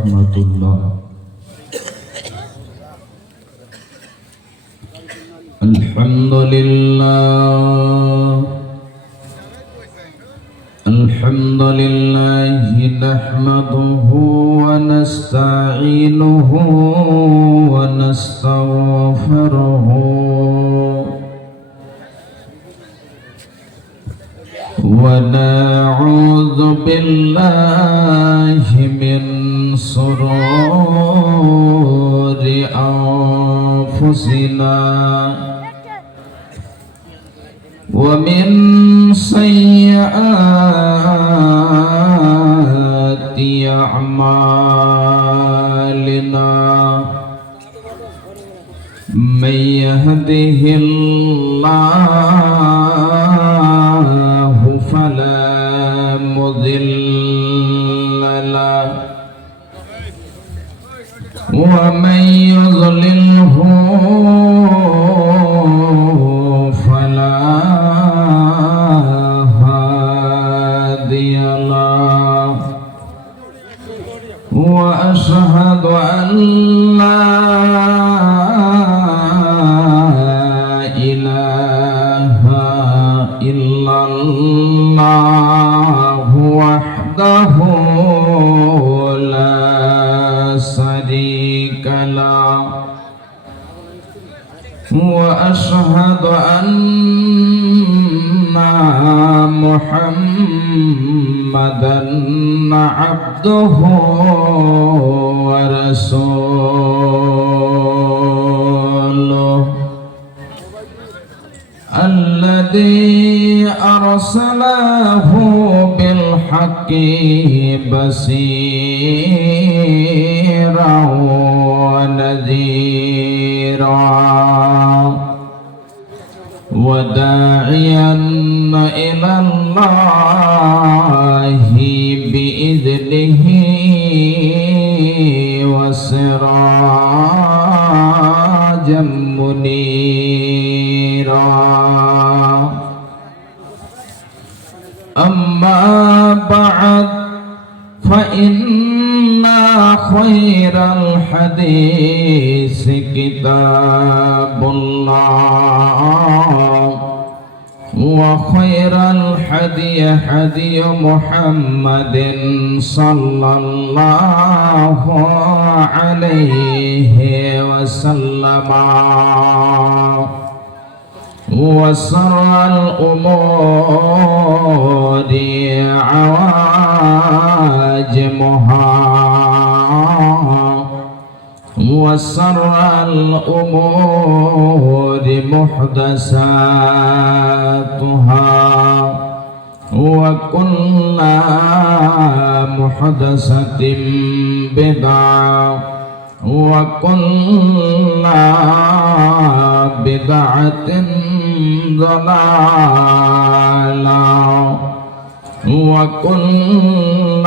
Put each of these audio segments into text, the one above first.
ورحمة الله. الحمد لله الحمد لله نحمده ونستعينه ونستغفره ونعوذ بالله من شرور أنفسنا ومن سيئات أعمالنا من يهده الله فلا مضل له ومن يضلله فلا هادي له وأشهد أن لا إله إلا الله وحده لا شريك له وأشهد أن محمدًا عبده ورسوله الذي أرسله بالحق بشيرا ونذيرا وداعيا إلى الله بإذنه وسراجا منيرا أما بعد فإن خير الحديث كتاب الله وخير الهدي هدي محمد صلى الله عليه وسلم وشر الأمور عواجمها وشر الأمور محدثاتها وكل محدثة بدعة وكل بدعة ضلالة وكل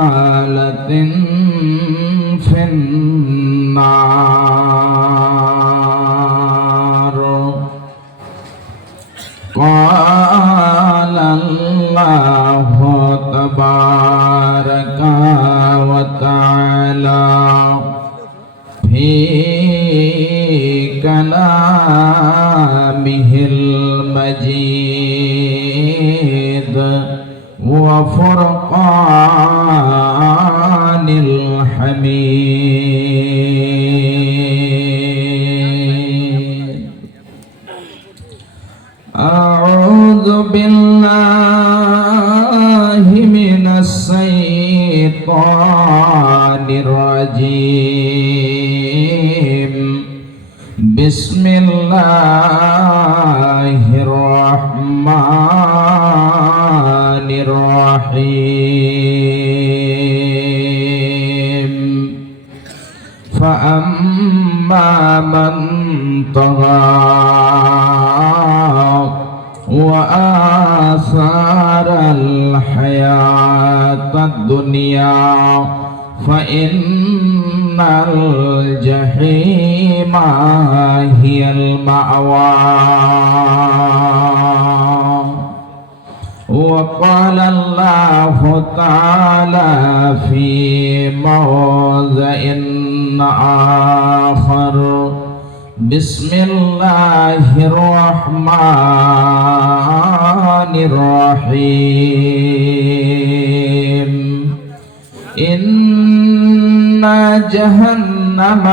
ضلالة في النار. قال الله تبارك وتعالى في كلامه المجيد وفرقان الحميد. أعوذ بالله من الشيطان الرجيم. بسم الله الرحمن الرحيم. فأما من طغى وآثار الحياة الدنيا فإن الجحيم هي المأوى وقال الله تعالى في موضع آخر بسم الله الرحمن الرحيم إن جهنم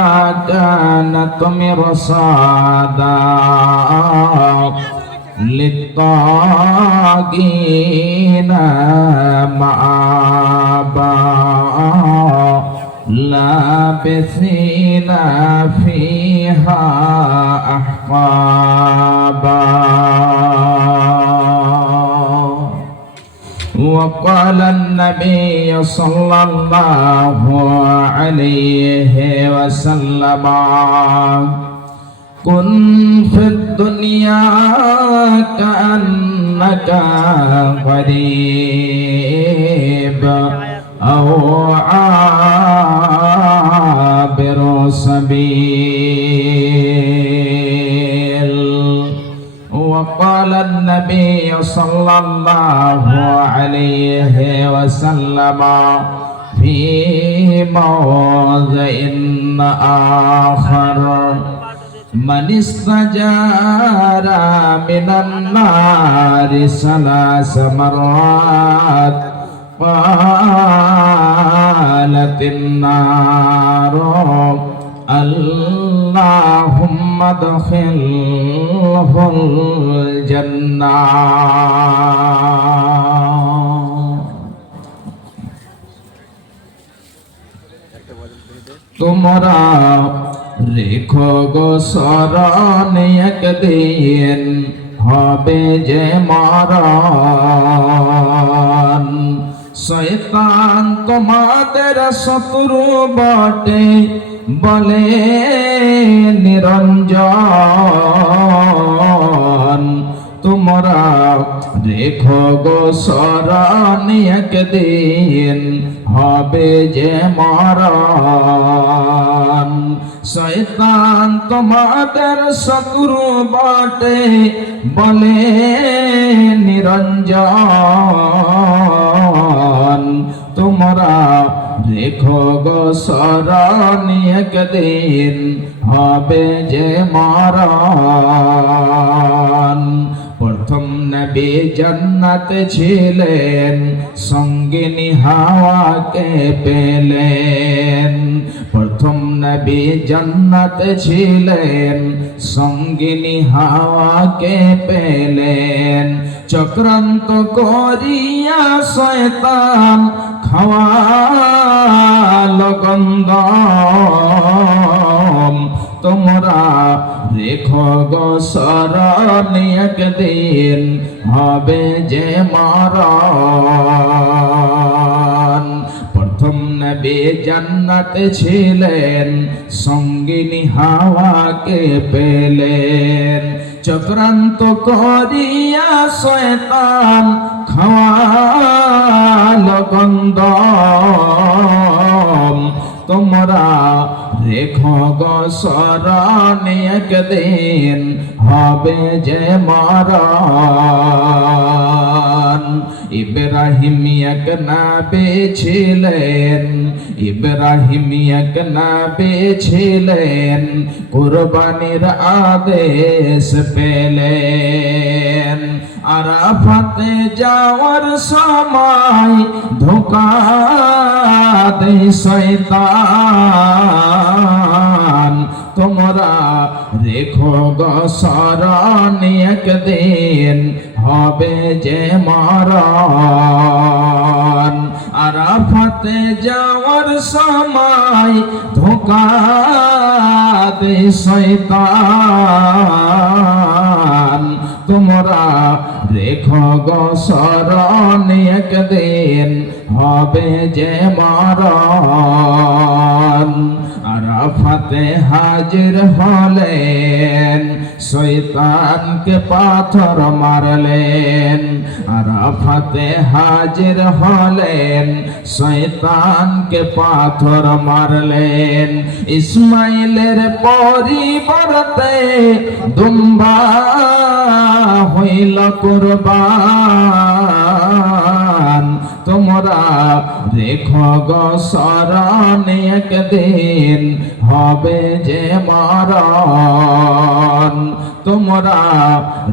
كانت مرصادا للطاغين مآبا لابثين فيها أحقابا وقال النبي صلى الله عليه وسلم كن في الدنيا كأنك غريب أو عابر سبيل وقال النبي صلى الله عليه وسلم في موضع آخر من استجار من النار 3 مرات قالت النار اللهم ادخله الجنة তোমরা রেখো গো স্মরণে একদিন হবে যে মরণ শয়তান তোমাদের শত্রু বটে বলে নিরঞ্জন তোমরা রেখো গো স্মরণে একদিন হবে যে মরণ শয়তান তোমাদের শত্রু বটে বলে নিরঞ্জন তোমরা রেখো গো স্মরণে একদিন হবে যে মরণ প্রথম নবী জান্নাতে ছিলেন সঙ্গিনী হাওয়াকে পেলেন প্রথম নবী জান্নাতে ছিলেন সঙ্গিনী হাওয়াকে পেলেন চক্রান্ত করিয়া শয়তান খাওয়ালো গন্ধম তোমরা রেখো গো স্মরণে একদিন হবে যে মরণ প্রথম নবী জান্নাতে ছিলেন সঙ্গিনী হাওয়াকে পেলেন চক্রান্ত করিয়া শয়তান খাওয়ালো গন্ধম তোমরা রেখো গো স্মরণে একদিন হবে যে মরণ ইব্রাহিম এক নবী ছিলেন ইব্রাহিম এক নবী ছিলেন কুরবানির আদেশ পেলেন আরাফাতে যাওয়ার সময় ধোঁকা দেয় শয়তান তোমরা রেখো গো স্মরণে একদিন হবে যে মরণ আরাফাতে যাওয়ার সময় ধোঁকা দেয় শয়তান তোমরা রেখো গো স্মরণে একদিন হবে যে মরণ আরাফাতে হাজির হলেন, শয়তানকে পাথর মারলেন। আরাফাতে হাজির হলেন, শয়তানকে পাথর মারলেন। ইসমাইলের পরিবর্তে দুম্বা হইল কুরবান। তোমরা রেখো গো স্মরণ, একদিন হবে যে মরণ। তোমরা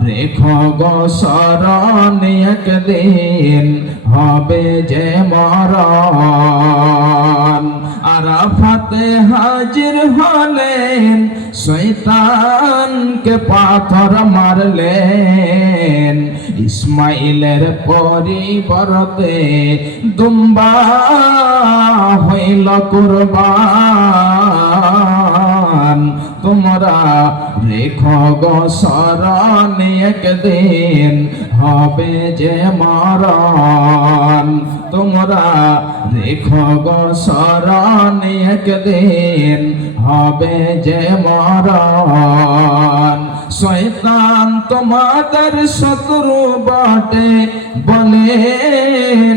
রেখো গো স্মরণ, একদিন হবে যে মরণ। আরাফাতে হাজির হলেন, শয়তানকে পাথর মারলেন। ইসমাইলের পরিবর্তে দুম্বা হইল কুরবান। তোমরা রেখো গো স্মরণ, একদিন হবে যে মরণ। তোমরা রেখো গো স্মরণ, একদিন হবে যে মরণ। শয়তান তোমাদের শত্রু বটে বলে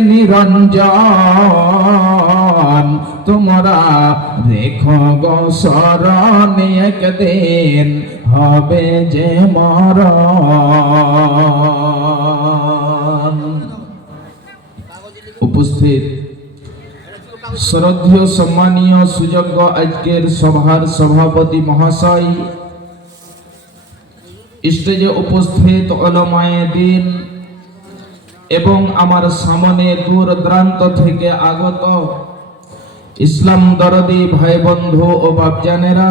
নিরঞ্জন। তোমরা রেখো গো স্মরণ, একদিন হবে যে মরণ। উপস্থিত শ্রদ্ধেয় সম্মানীয় সুযোগ্য আজকের সভার সভাপতি মহাশয়, স্টেজে উপস্থিত উলামায়ে দ্বীন এবং আমার সামনে দূর দূরান্ত থেকে আগত ইসলাম দরদি ভাই বন্ধু ও বাপজানেরা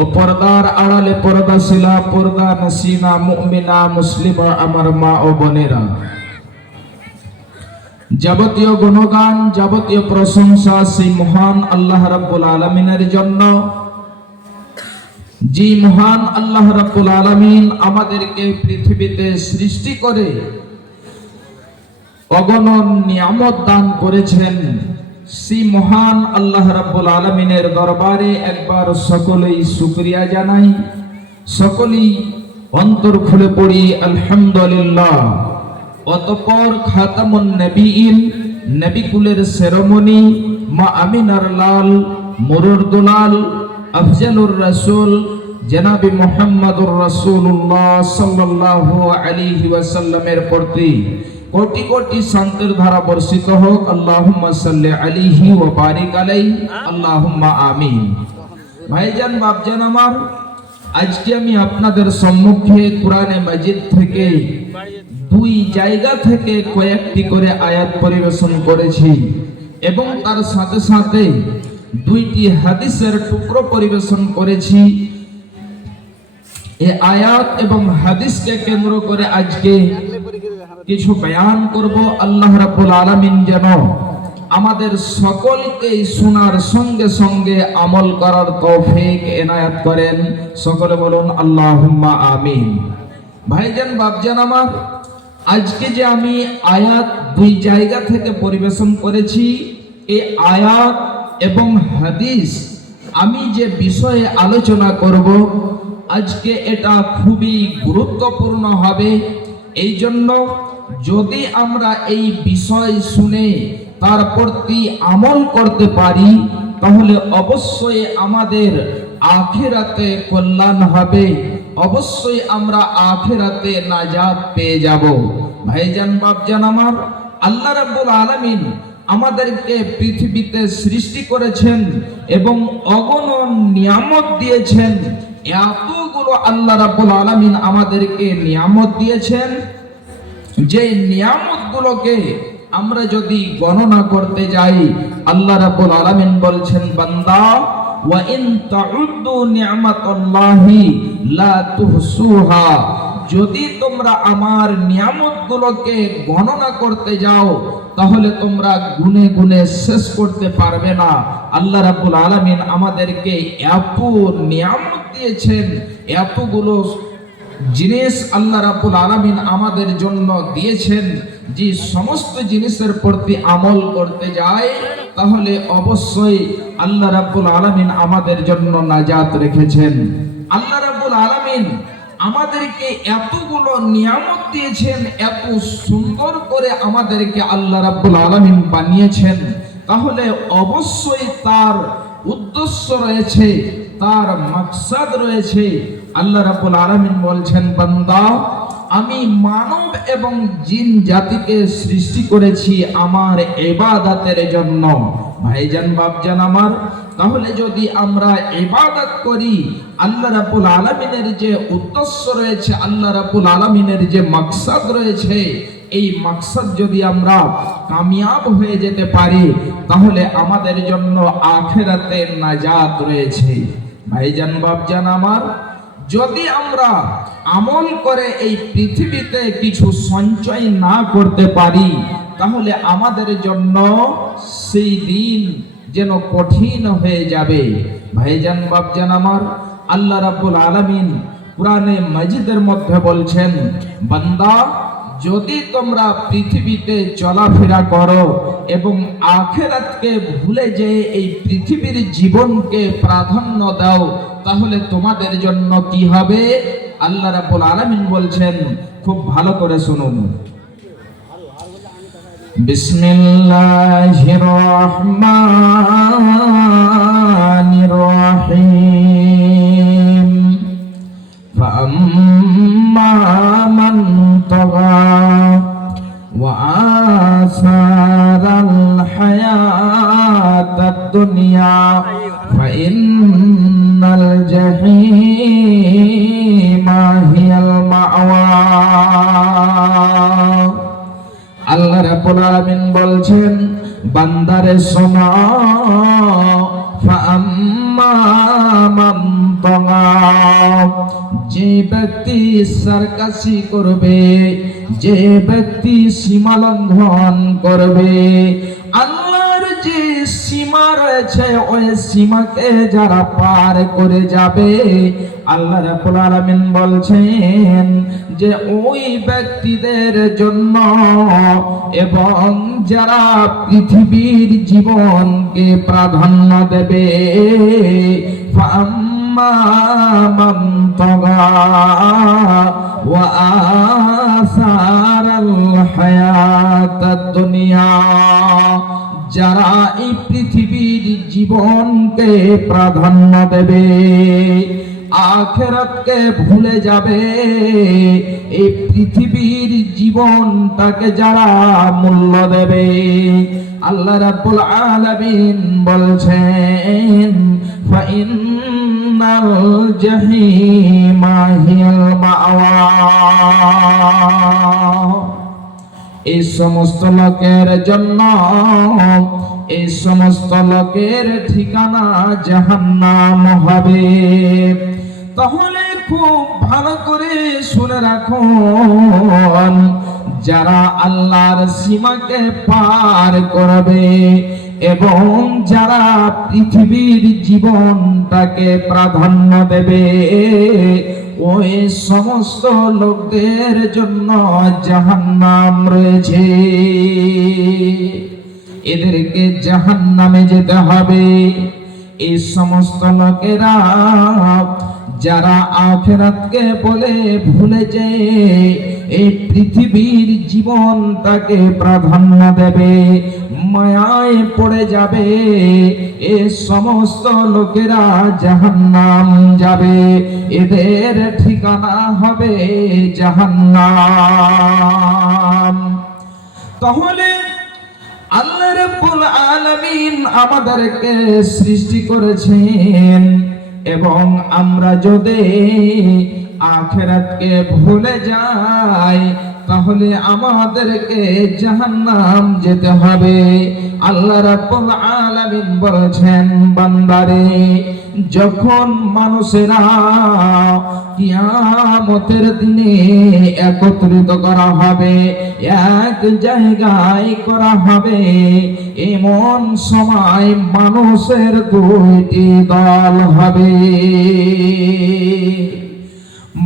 ও পর্দার আড়ালে পর্দাশীলা পর্দা নসিনা মুমিনা মুসলিমা আমার মা ও বোনেরা, যাবতীয় গুণগান যাবতীয় প্রশংসা সেই মহান আল্লাহ রাব্বুল আলামিনের জন্য, যে মহান আল্লাহ রাব্বুল আলামিন আমাদেরকে পৃথিবীতে সৃষ্টি করে অগণন নিয়ামত দান করেছেন। সেই মহান আল্লাহ রাব্বুল আলামিনের দরবারে একবার সকলেই শুকরিয়া জানাই, সকলেই অন্তর খুলে পড়ি আলহামদুলিল্লাহ। অতঃপর খাতামুন নবীন, নবীকুলের শিরোমণি মা আমিনার লাল মুরুর দুলাল আফজালুর রাসূল জনাবে মুহাম্মদুর রাসূলুল্লাহ সাল্লাল্লাহু আলাইহি ওয়াসাল্লামের প্রতি কোটি কোটি শান্তির ধারা বর্ষিত হোক। আল্লাহুম্মা সাল্লি আলাইহি ওয়া বারিক আলাইহি, আল্লাহুম্মা আমিন। ভাইজান বাপজান আমার, আজকে আমি আপনাদের সম্মুখে কোরআনে মাজিদ থেকে দুই জায়গা থেকে কয়েকটি করে আয়াত পরিবেশন করেছি এবং তার সাথে সাথে দুইটি হাদিসের টুকরো পরিবেশন করেছি। এই আয়াত এবং হাদিসকে কেন্দ্র করে আজকে কিছু বয়ান করব। আল্লাহ রাব্বুল আলামিন যেন আমাদের সকলকে শোনার সঙ্গে সঙ্গে আমল করার তৌফিক এনায়েত করেন। সকলে বলুন আল্লাহুম্মা আমিন। ভাইজান বাপজান আমার, আজকে যে আমি আয়াত দুই জায়গা থেকে পরিবেশন করেছি, এই আয়াত এবং হাদিস আমি যে বিষয়ে আলোচনা করব আজকে, এটা খুবই গুরুত্বপূর্ণ হবে। এই জন্য যদি আমরা এই বিষয় শুনে তার প্রতি আমল করতে পারি, তাহলে অবশ্যই আমাদের আখিরাতে কল্যাণ হবে, অবশ্যই আমরা আখিরাতে নাজাত পেয়ে যাব। ভাইজান বাপজান আমার, আল্লাহ রাব্বুল আলামিন আমাদেরকে পৃথিবীতে সৃষ্টি করেছেন এবং অগণন নিয়ামত দিয়েছেন। এতগুলো আল্লাহ রাব্বুল আলামিন আমাদেরকে নিয়ামত দিয়েছেন, যে নিয়ামতগুলোকে আমরা যদি গণনা করতে যাই, আল্লাহ রাব্বুল আলামিন বলছেন, বান্দা ওয়া ইন তাউদ্দু নি'মাতাল্লাহি লা তুহসুহা, যদি তোমরা আমার নিয়ামতগুলোকে গণনা করতে যাও তাহলে তোমরা গুনে গুনে শেষ করতে পারবে না। আল্লাহ রাব্বুল আলামিন আমাদেরকে এত নিয়ামত দিয়েছেন, এতগুলো জিনিস আল্লাহ রাব্বুল আলামিন আমাদের জন্য দিয়েছেন, যে সমস্ত জিনিসের প্রতি আমল করতে যায় তাহলে অবশ্যই আল্লাহ রাব্বুল আলামিন আমাদের জন্য নাজাত রেখেছেন। আল্লাহ রাব্বুল আলামিন আমাদেরকে এতগুলো নিয়ামত দিয়েছেন, এত সুন্দর করে আমাদেরকে আল্লাহ রাব্বুল আলামিন বানিয়েছেন, তাহলে অবশ্যই তার উদ্দেশ্য রয়েছে, তার মাকসাদ রয়েছে। আল্লাহ রাব্বুল আলামিন বলছেন, বান্দা আমি মানব এবং জিন জাতিকে সৃষ্টি করেছি আমার ইবাদতের জন্য। ভাইজান বাপজান আমার, তাহলে যদি আমরা ইবাদত করি, আল্লাহ রাব্বুল আলামিনের যে উদ্দেশ্য রয়েছে, আল্লাহ রাব্বুল আলামিনের যে মাকসাদ রয়েছে, এই মাকসাদ যদি আমরা কামিয়াব হয়ে যেতে পারি, তাহলে আমাদের জন্য আখিরাতে নাজাত রয়েছে। ভাইজান বাপজান আমার, যদি আমরা আমল করে এই পৃথিবীতে কিছু সঞ্চয় না করতে পারি, তাহলে আমাদের জন্য সেই দিন যেন কঠিন হয়ে যাবে। ভাইজান বাপজান আমার, আল্লাহ রাব্বুল আলামিন কুরআনে মাজিদের মধ্যে বলছেন, বান্দা যদি তোমরা পৃথিবীতে চলাফেরা করো এবং আখিরাতকে ভুলে যে এই পৃথিবীর জীবনকে প্রাধান্য দাও, তাহলে তোমাদের জন্য কি হবে? আল্লাহ রাব্বুল আলামিন বলছেন, খুব ভালো করে শুনুন। বিসমিল্লাহির রহমানির রহিম। ফাআম্মা মান তাগা ওয়া আসারাল হায়াতাদ দুনিয়া ফাইন্নাল জাহিমা হিয়াল মাওয়া। আল্লাহ রাব্বুল আলামিন বলছেন, বান্দারে শোনো, ফাআম্মা মান তাগা, যে ব্যক্তি সরকাশি করবে, যে ব্যক্তি সীমা লঙ্ঘন করবে, আল্লাহর যে সীমা রয়েছে ওই সীমাকে যারা পার করে যাবে, আল্লাহ রাব্বুল আলামিন বলছেন যে ওই ব্যক্তিদের জন্য এবং যারা পৃথিবীর জীবনকে প্রাধান্য দেবে, ফাআম্মা মান তাগা ওয়া আসারাল হায়াতাদ দুনিয়া, যারা এই পৃথিবীর জীবনকে প্রাধান্য দেবে, আখিরাতকে ভুলে যাবে, এই পৃথিবীর জীবনটাকে যারা মূল্য দেবে, আল্লাহ রাব্বুল আলামিন বলছেন, ফাইন্নাল জাহিমা হিয়াল মাওয়া। এই সমস্ত লোকের জন্য, এই সমস্ত লোকের ঠিকানা জাহান্নাম হবে। তাহলে খুব ভালো করে শুনে রাখুন, যারা আল্লাহর সীমাকে পার করবে এবং যারা পৃথিবীর জীবনটাকে প্রাধান্য দেবে, ওই সমস্ত লোকদের জন্য জাহান্নাম রয়েছে। এদেরকে জাহান্নামে যেতে হবে। এই সমস্ত লোকেরা যারা আখিরাতকে বলে ভুলে যায়, এই পৃথিবীর জীবনটাকে প্রাধান্য দেবে, মায়ায় পড়ে যাবে, এই সমস্ত লোকেরা জাহান্নাম যাবে। এদের ঠিকানা হবে জাহান্নাম। তাহলে আল্লাহ রাব্বুল আলামিন আমাদেরকে সৃষ্টি করেছেন এবং আমরা যদি আখিরাতকে ভুলে যাই, তাহলে আমাদেরকে জাহান্নাম যেতে হবে। আল্লাহ রাব্বুল আলামিন বলেছেন, বান্দারে যখন মানুষেরা কিয়ামতের দিনে একত্রিত করা হবে, এক জায়গায় করা হবে, এমন সময় মানুষের দুইটি দল হবে।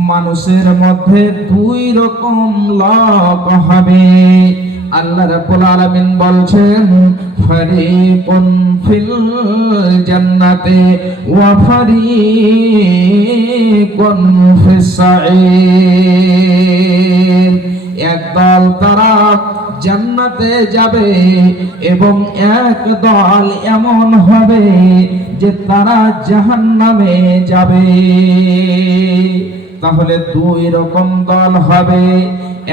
মানুষের মধ্যে দুই রকম লোক হবে। আল্লাহ রাব্বুল আলামিন বলছেন, ফারিকুন ফিল জান্নাতি ওয়া ফারিকুন ফিস সাঈর। একদল তারা জান্নাতে যাবে এবং এক দল এমন হবে যে তারা জাহান্নামে যাবে। তাহলে দুই রকম দল হবে।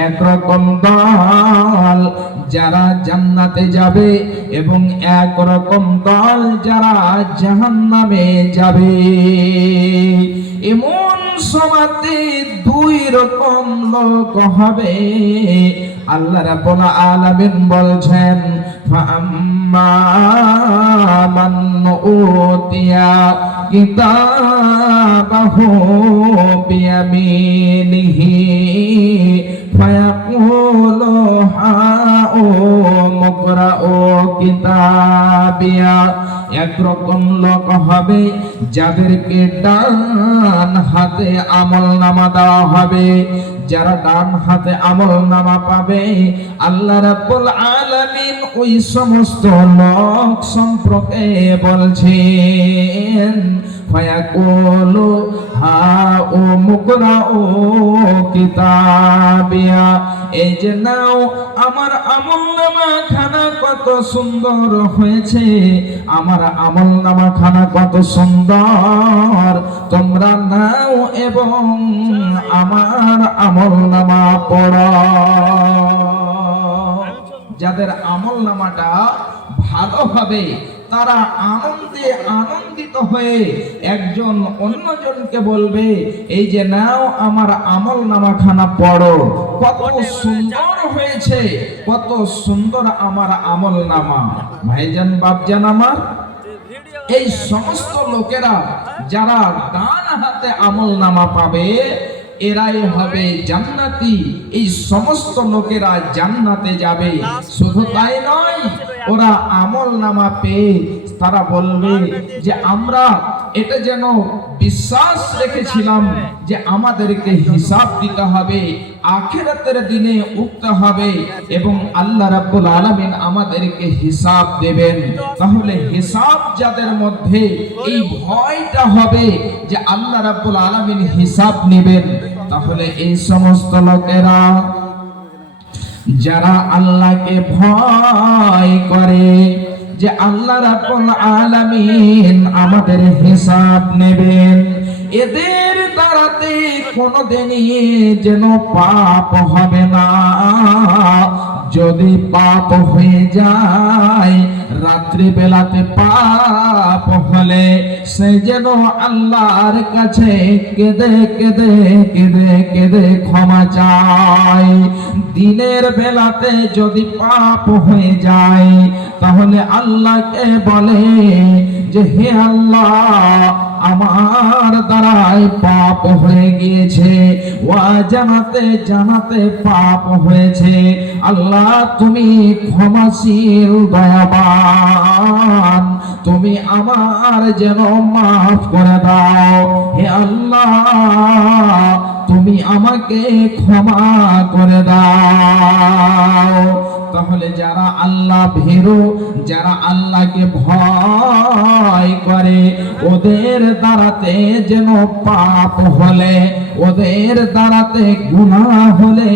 একরকম দল যারা জান্নাতে যাবে এবং এক রকম দল যারা জাহান্নামে যাবে। এমন সমাতে দুই রকম লোক হবে। আল্লাহ রাব্বুল আলামিন বলছেন, ফাআম্মা মান উতিয়া কিতাবাহু বিয়ামিনিহি ফায়াকুলু হাউম ইকরাউ কিতাবিয়া। একরকম লোক হবে যাদেরকে ডান হাতে আমলনামা দেওয়া হবে। যারা ডান হাতে আমলনামা পাবে, আল্লাহ রাব্বুল আলামিন ওই সমস্ত লোক সম্পর্কে বলছেন, ফায়াকুলু হাউম ইকরাউ কিতাবিয়া। এই যে নাও আমার আমলনামা খানা কত সুন্দর হয়েছে, আমার আমলনামা খানা কত সুন্দর, তোমরা নাও এবং আমার আমলনামা পড়ো। যাদের আমলনামাটা ভালো হবে তারা আনন্দিত হয়ে একজন অন্যজনকে বলবে, এই যে নাও আমার আমলনামা খানা পড়ো, কত সুন্দর হয়েছে, কত সুন্দর আমার আমলনামা। ভাইজান বাপজান আমার, এই সমস্ত লোকেরা যারা ডান হাতে আমলনামা পাবে এরাই হবে জান্নাতি। এই সমস্ত লোকেরা জান্নাতে যাবে। শুধু তাই নয়, ওরা আমলনামা পেয়ে তারা বলবে যে আমরা এটা যেন বিশ্বাস রেখেছিলাম যে আমাদেরকে হিসাব দিতে হবে, আখিরাতের দিনে উঠতে হবে এবং আল্লাহ রাব্বুল আলামিন আমাদেরকে হিসাব দেবেন। তাহলে হিসাব যাদের মধ্যে এই ভয়টা হবে যে আল্লাহ রাব্বুল আলামিন হিসাব নেবেন, তাহলে এই সমস্ত লোকেরা যারা আল্লাহকে ভয় করে যে আল্লাহ রাব্বুল আলামিন আমাদের হিসাব নেবেন, এদের দ্বারাতে কোনদিনই যেন পাপ হবে না। যদি পাপ হয়ে যায়, রাত্রি বেলাতে পাপ হলে সে যেন আল্লাহর কাছে কেঁদে কেঁদে কেঁদে কেঁদে ক্ষমা চায়। দিনের বেলাতে যদি পাপ হয়ে যায়, তাহলে আল্লাহকে বলে যে হে আল্লাহ, আমার দ্বারাই পাপ হয়ে গিয়েছে, জানাতে জানাতে পাপ হয়েছে। আল্লাহ তুমি ক্ষমাশীল দয়াবান, তুমি আমার যেন মাফ করে দাও। হে আল্লাহ, তুমি আমাকে ক্ষমা করে দাও। তাহলে যারা আল্লাহ ভীরু, যারা আল্লাহকে ভয় করে, ওদের দ্বারাতে যেন পাপ হলে, ওদের দ্বারাতে গুনাহ হলে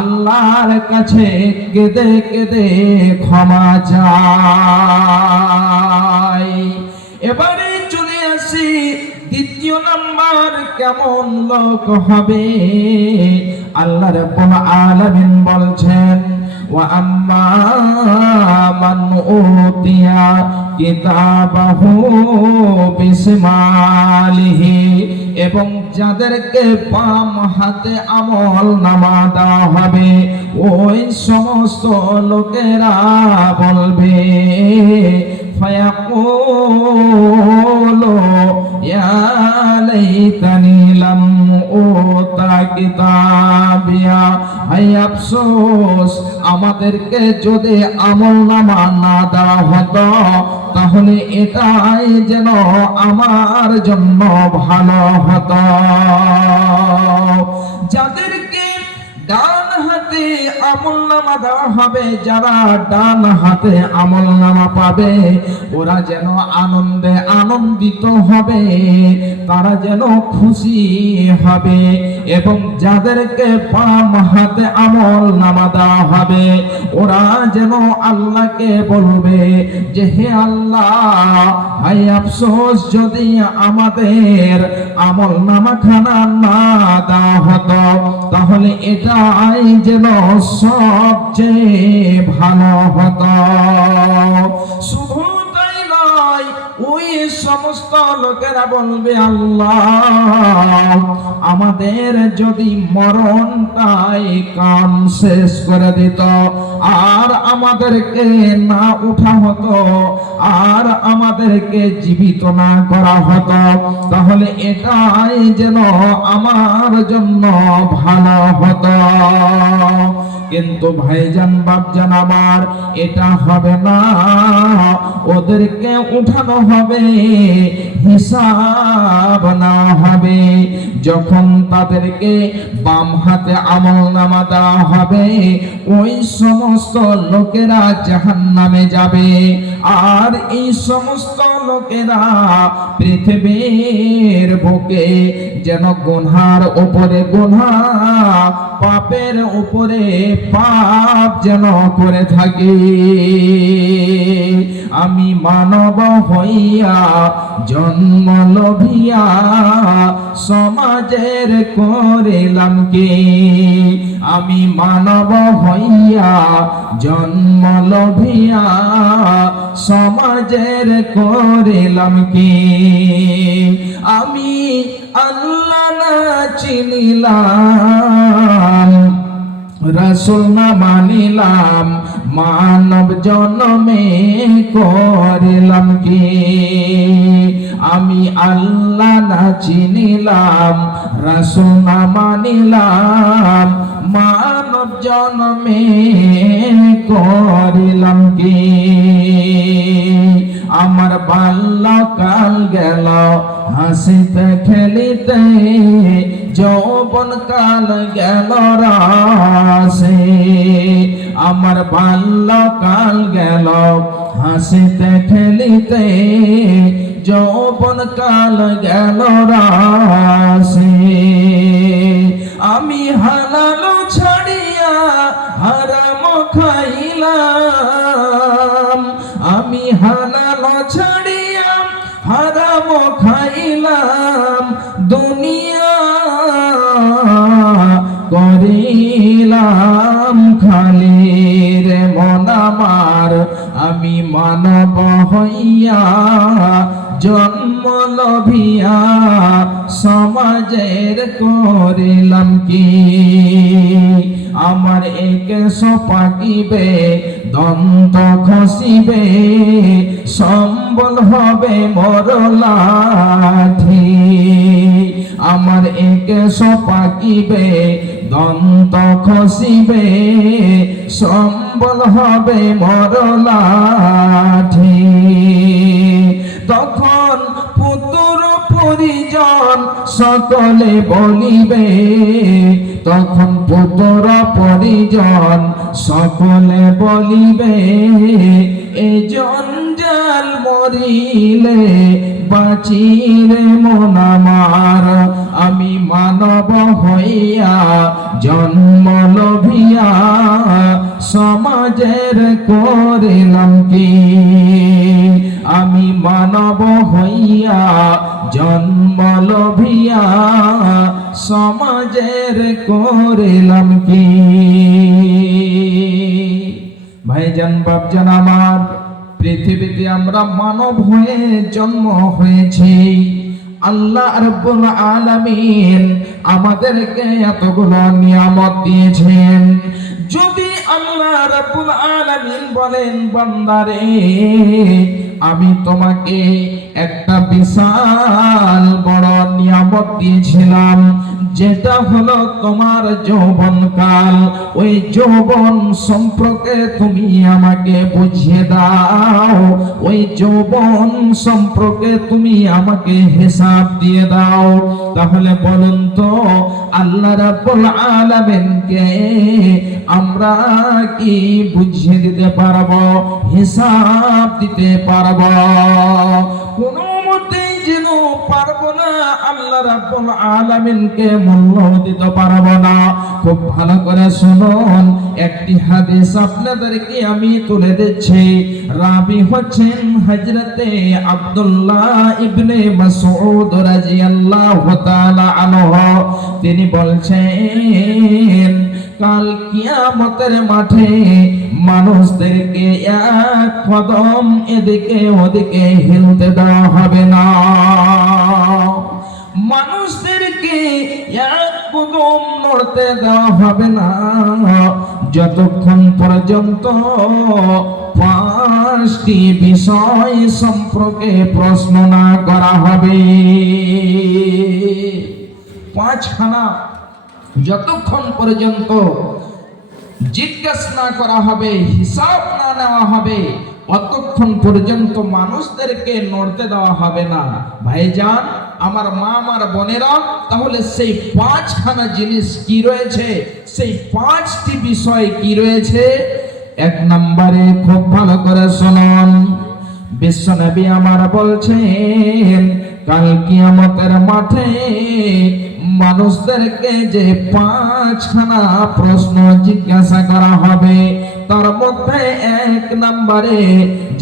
আল্লাহর কাছে কেঁদে কেঁদে ক্ষমা চায়। এবারে চলে আসি দ্বিতীয় নাম্বার কেমন লোক হবে। আল্লাহ রাব্বুল আলামিন বলছেন, ওয়া আম্মা মান উতিয়া কিতাবাহু বিশমালিহি। এবং যাদেরকে বাম হাতে আমলনামা দেওয়া হবে, ওই সমস্ত লোকেরা বলবে, ফায়াকুলু ইয়া লাইতানি লাম উতা কিতাবিয়া। হায় আফসোস, আমাদেরকে যদি আমলনামা না দেওয়া হতো, তাহলে এটাই যেন আমার জন্য ভালো হতো। যাদেরকে ডান হাতে হাতে আমলনামা দেওয়া হবে, যারা ডান হাতে আমলনামা পাবে ওরা যেন আনন্দে আনন্দিত হবে, তারা যেন খুশি হবে। এবং যাদেরকে বাম হাতে আমলনামা দেওয়া হবে ওরা যেন আল্লাহকে বলবে যে হে আল্লাহ, হায় আফসোস যদি আমাদের আমলনামা খানা না দেওয়া হতো, তাহলে এটাই যেন সবচেয়ে ভালো হতো। শুধু তাই নয়, ওই সমস্ত লোকেরা বলবে আল্লাহ, আমাদের যদি মরণটাই কাম শেষ করে দিত, আর আমাদেরকে না উঠা হতো, আর আমাদেরকে জীবিত না করা হতো, তাহলে এটাই যেন আমার জন্য ভালো হতো। কিন্তু ভাইজান বাপজান আমার, এটা হবে না। ওদেরকে উঠানো হবে, হিসাব না হবে। যখন তাদেরকে বাম হাতে আমলনামা দেওয়া হবে, ওই সমস্ত লোকেরা জাহান্নামে যাবে। আর এই সমস্ত লোকেরা পৃথিবীর বুকে যেন গুনহার উপরে গুনহা, পাপের উপরে পাপ যেন করে থাকে। আমি মানব হইয়া জন্ম লোভিয়া সমাজের করিলাম কি? আমি মানব হইয়া জন্ম লোভিয়া সমাজের করিলাম কি? আমি আল্লাহ না চিনিলাম, রাসূল না মানিলাম, মানব জন্মে করিলাম কি? আমি আল্লাহ না চিনিলাম, রাসূল না মানিলাম, মানব জন্মে করিলাম কি? আমার বাল্যকাল গেল হাসিতে খেলিতে, যৌবন কাল গেল রাসে। আমার বাল্যকাল গেল হাসিতে খেলিতে, যৌবন কাল গেল রাসে। আমি হালাল ছাড়িয়া হারাম খাইলাম, আমি হালাল ছাড়িয়া হারাম খাইলাম, দুনিয়া করিলাম খালি রে মন আমার। আমি মানব হইয়া জন্ম লোভিয়া সমাজের করিলাম কি? আমার একেশ পাকিবে, দন্ত খসিবে, সম্বল হবে মোর লাঠি। আমার একেশ পাকিবে, দন্ত খসিবে, সম্বল হবে মোর লাঠি। তখন পুত্র পরিজন সকলে বলিবে, তখন পুত্র পরিজন সকলে বলিবে, এ জঞ্জাল মরিলে বাঁচিরে মন আমার। আমি মানব হইয়া জন্ম লোভিয়া সমাজের করিলাম কি? আমি মানব হইয়া জন্ম লোভিয়া সমাজের করিলাম কি? ভাইজান বাপজান আমার, পৃথিবীতে আমরা মানব হয়ে জন্ম হয়েছি। আল্লাহ রাব্বুল আলামিন আমাদেরকে এতগুলো নিয়ামত দিয়েছেন। যদি আল্লাহ রাব্বুল আলামিন বলেন, বান্দারে আমি তোমাকে একটা বিশাল বড় নিয়ামত দিয়েছিলাম, যেটা হলো তোমার যৌবনকাল। ওই যৌবন সম্পর্কে তুমি আমাকে বুঝিয়ে দাও, ওই যৌবন সম্পর্কে তুমি আমাকে হিসাব দিয়ে দাও। তাহলে বলুন তো, আল্লাহ রাব্বুল আলামিনকে আমরা কি বুঝিয়ে দিতে পারবো, হিসাব দিতে পারবো? কোনো মতেই যেন পারবো না। আল্লাহ রাব্বুল আলামিনকে মূল্য দিতে পারবো না। খুব ভালো করে শুনুন, একটি হাদিস আপনাদেরকে আমি তুলে দিচ্ছি। রাবি হচ্ছেন হযরতে আব্দুল্লাহ ইবনে মাসউদ রাদিয়াল্লাহু তাআলা আনহু। তিনি বলছেন, কাল কিয়ামতের মাঠে মানুষদেরকে এক কদম এদিকে ওদিকে হিলতে দেওয়া হবে না। মানুষদেরকে এক কদম নড়তে দেওয়া হবে না যতক্ষণ পর্যন্ত পাঁচটি বিষয় সম্পর্কে প্রশ্ন না করা হবে। পাঁচখানা যতক্ষণ পর্যন্ত জিজ্ঞাসা না করা হবে, হিসাব না নেওয়া হবে, অতক্ষণ পর্যন্ত মানুষদেরকে নড়তে দেওয়া হবে না। ভাইজান, আমার মা, আমার বোনেরা, তাহলে সেই পাঁচখানা জিনিস কি রয়েছে, সেই পাঁচটি বিষয় কি রয়েছে? এক নম্বরে খুব ভালো করে শুনুন, বিশ্বনবী আমার বলছেন, কাল কিয়ামতের মাঠে মানুষদেরকে যে পাঁচখানা প্রশ্ন জিজ্ঞাসা করা হবে, তার মধ্যে এক নম্বরে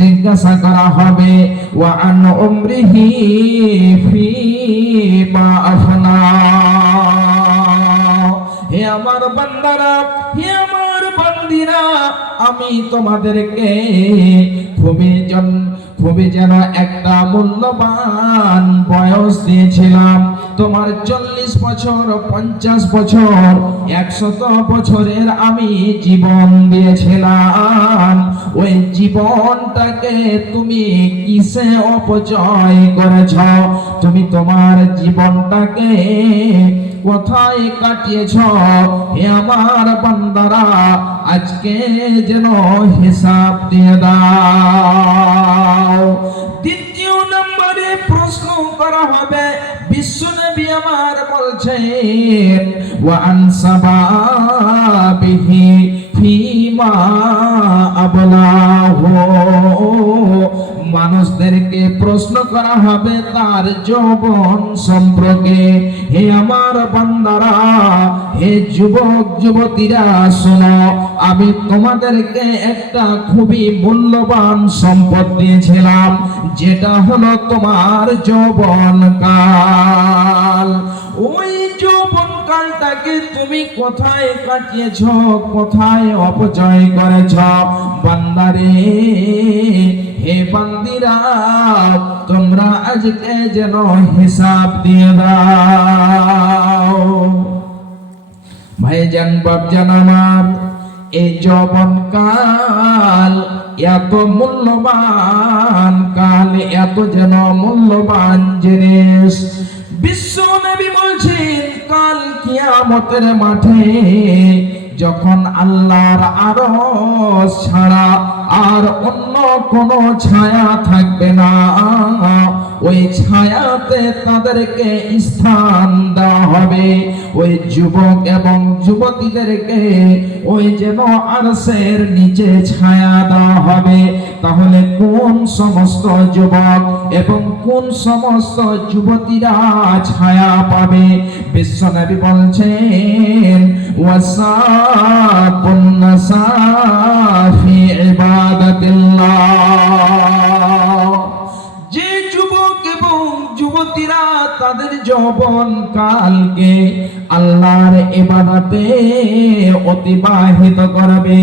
জিজ্ঞাসা করা হবে ওয়া আন উমরিহি ফীমা আফনা। হে আমার বান্দারা, হে আমার বান্দিরা, আমি তোমাদেরকে খুবই যেন একটা মূল্যবান বয়স দিয়েছিলাম। তোমার 40 বছর, 50 বছর, 100 বছরের আমি জীবন দিয়েছিলাম। ওই জীবনটাকে তুমি কিসে অপচয় করেছ? তুমি তোমার জীবনটাকে কোথায় কাটিয়েছ? হে আমার বান্দারা, আজকে যেন হিসাব দিয়ে দাও। দ্বিতীয় নম্বরে প্রশ্ন করা হবে, বিশ্বনবী আমার বলছেন ওয়া আন সাবাবিহি ফীমা আবলাহু। মানুষদেরকে প্রশ্ন করা হবে তার যৌবন সম্পর্কে। হে আমার বান্দারা, হে যুবক যুবতীরা, শোনো, আমি তোমাদেরকে একটা খুবই মূল্যবান সম্পদ দিয়েছিলাম, যেটা হলো তোমার যৌবন কাল। ওই যৌবন কালটাকে তুমি কোথায় কাটিয়েছ, কোথায় অপচয় করেছ? বান্দারে, হে বান্দিরা, তোমরা আজকে যেন হিসাব দিয়ে দাও। ভাইজান, বাপজান আমার, এই যৌবন কাল এত মূল্যবান কাল, এত যেন মূল্যবান জিনিস। বিশ্ব নবী বলছেন, কাল কিয়ামতের মাঠে যখন আল্লাহর আরশ ছাড়া আর অন্য কোনো ছায়া থাকবে না, ওই ছায়াতে তাদেরকে স্থান দেওয়া হবে। ওই যুবক এবং যুবতীদেরকে ওই যেন আরশের নিচে ছায়া দেওয়া হবে। তাহলে কোন সমস্ত যুবক এবং কোন সমস্ত যুবতীরা ছায়া পাবে? বিশ্বনবী বলছেন, ওয়াসাবুন নাসা ফি ইবাদাতিল্লাহ। যে যুবক এবং যুবতীরা তাদের যৌবন কালকে আল্লাহর ইবাদতে অতিবাহিত করবে,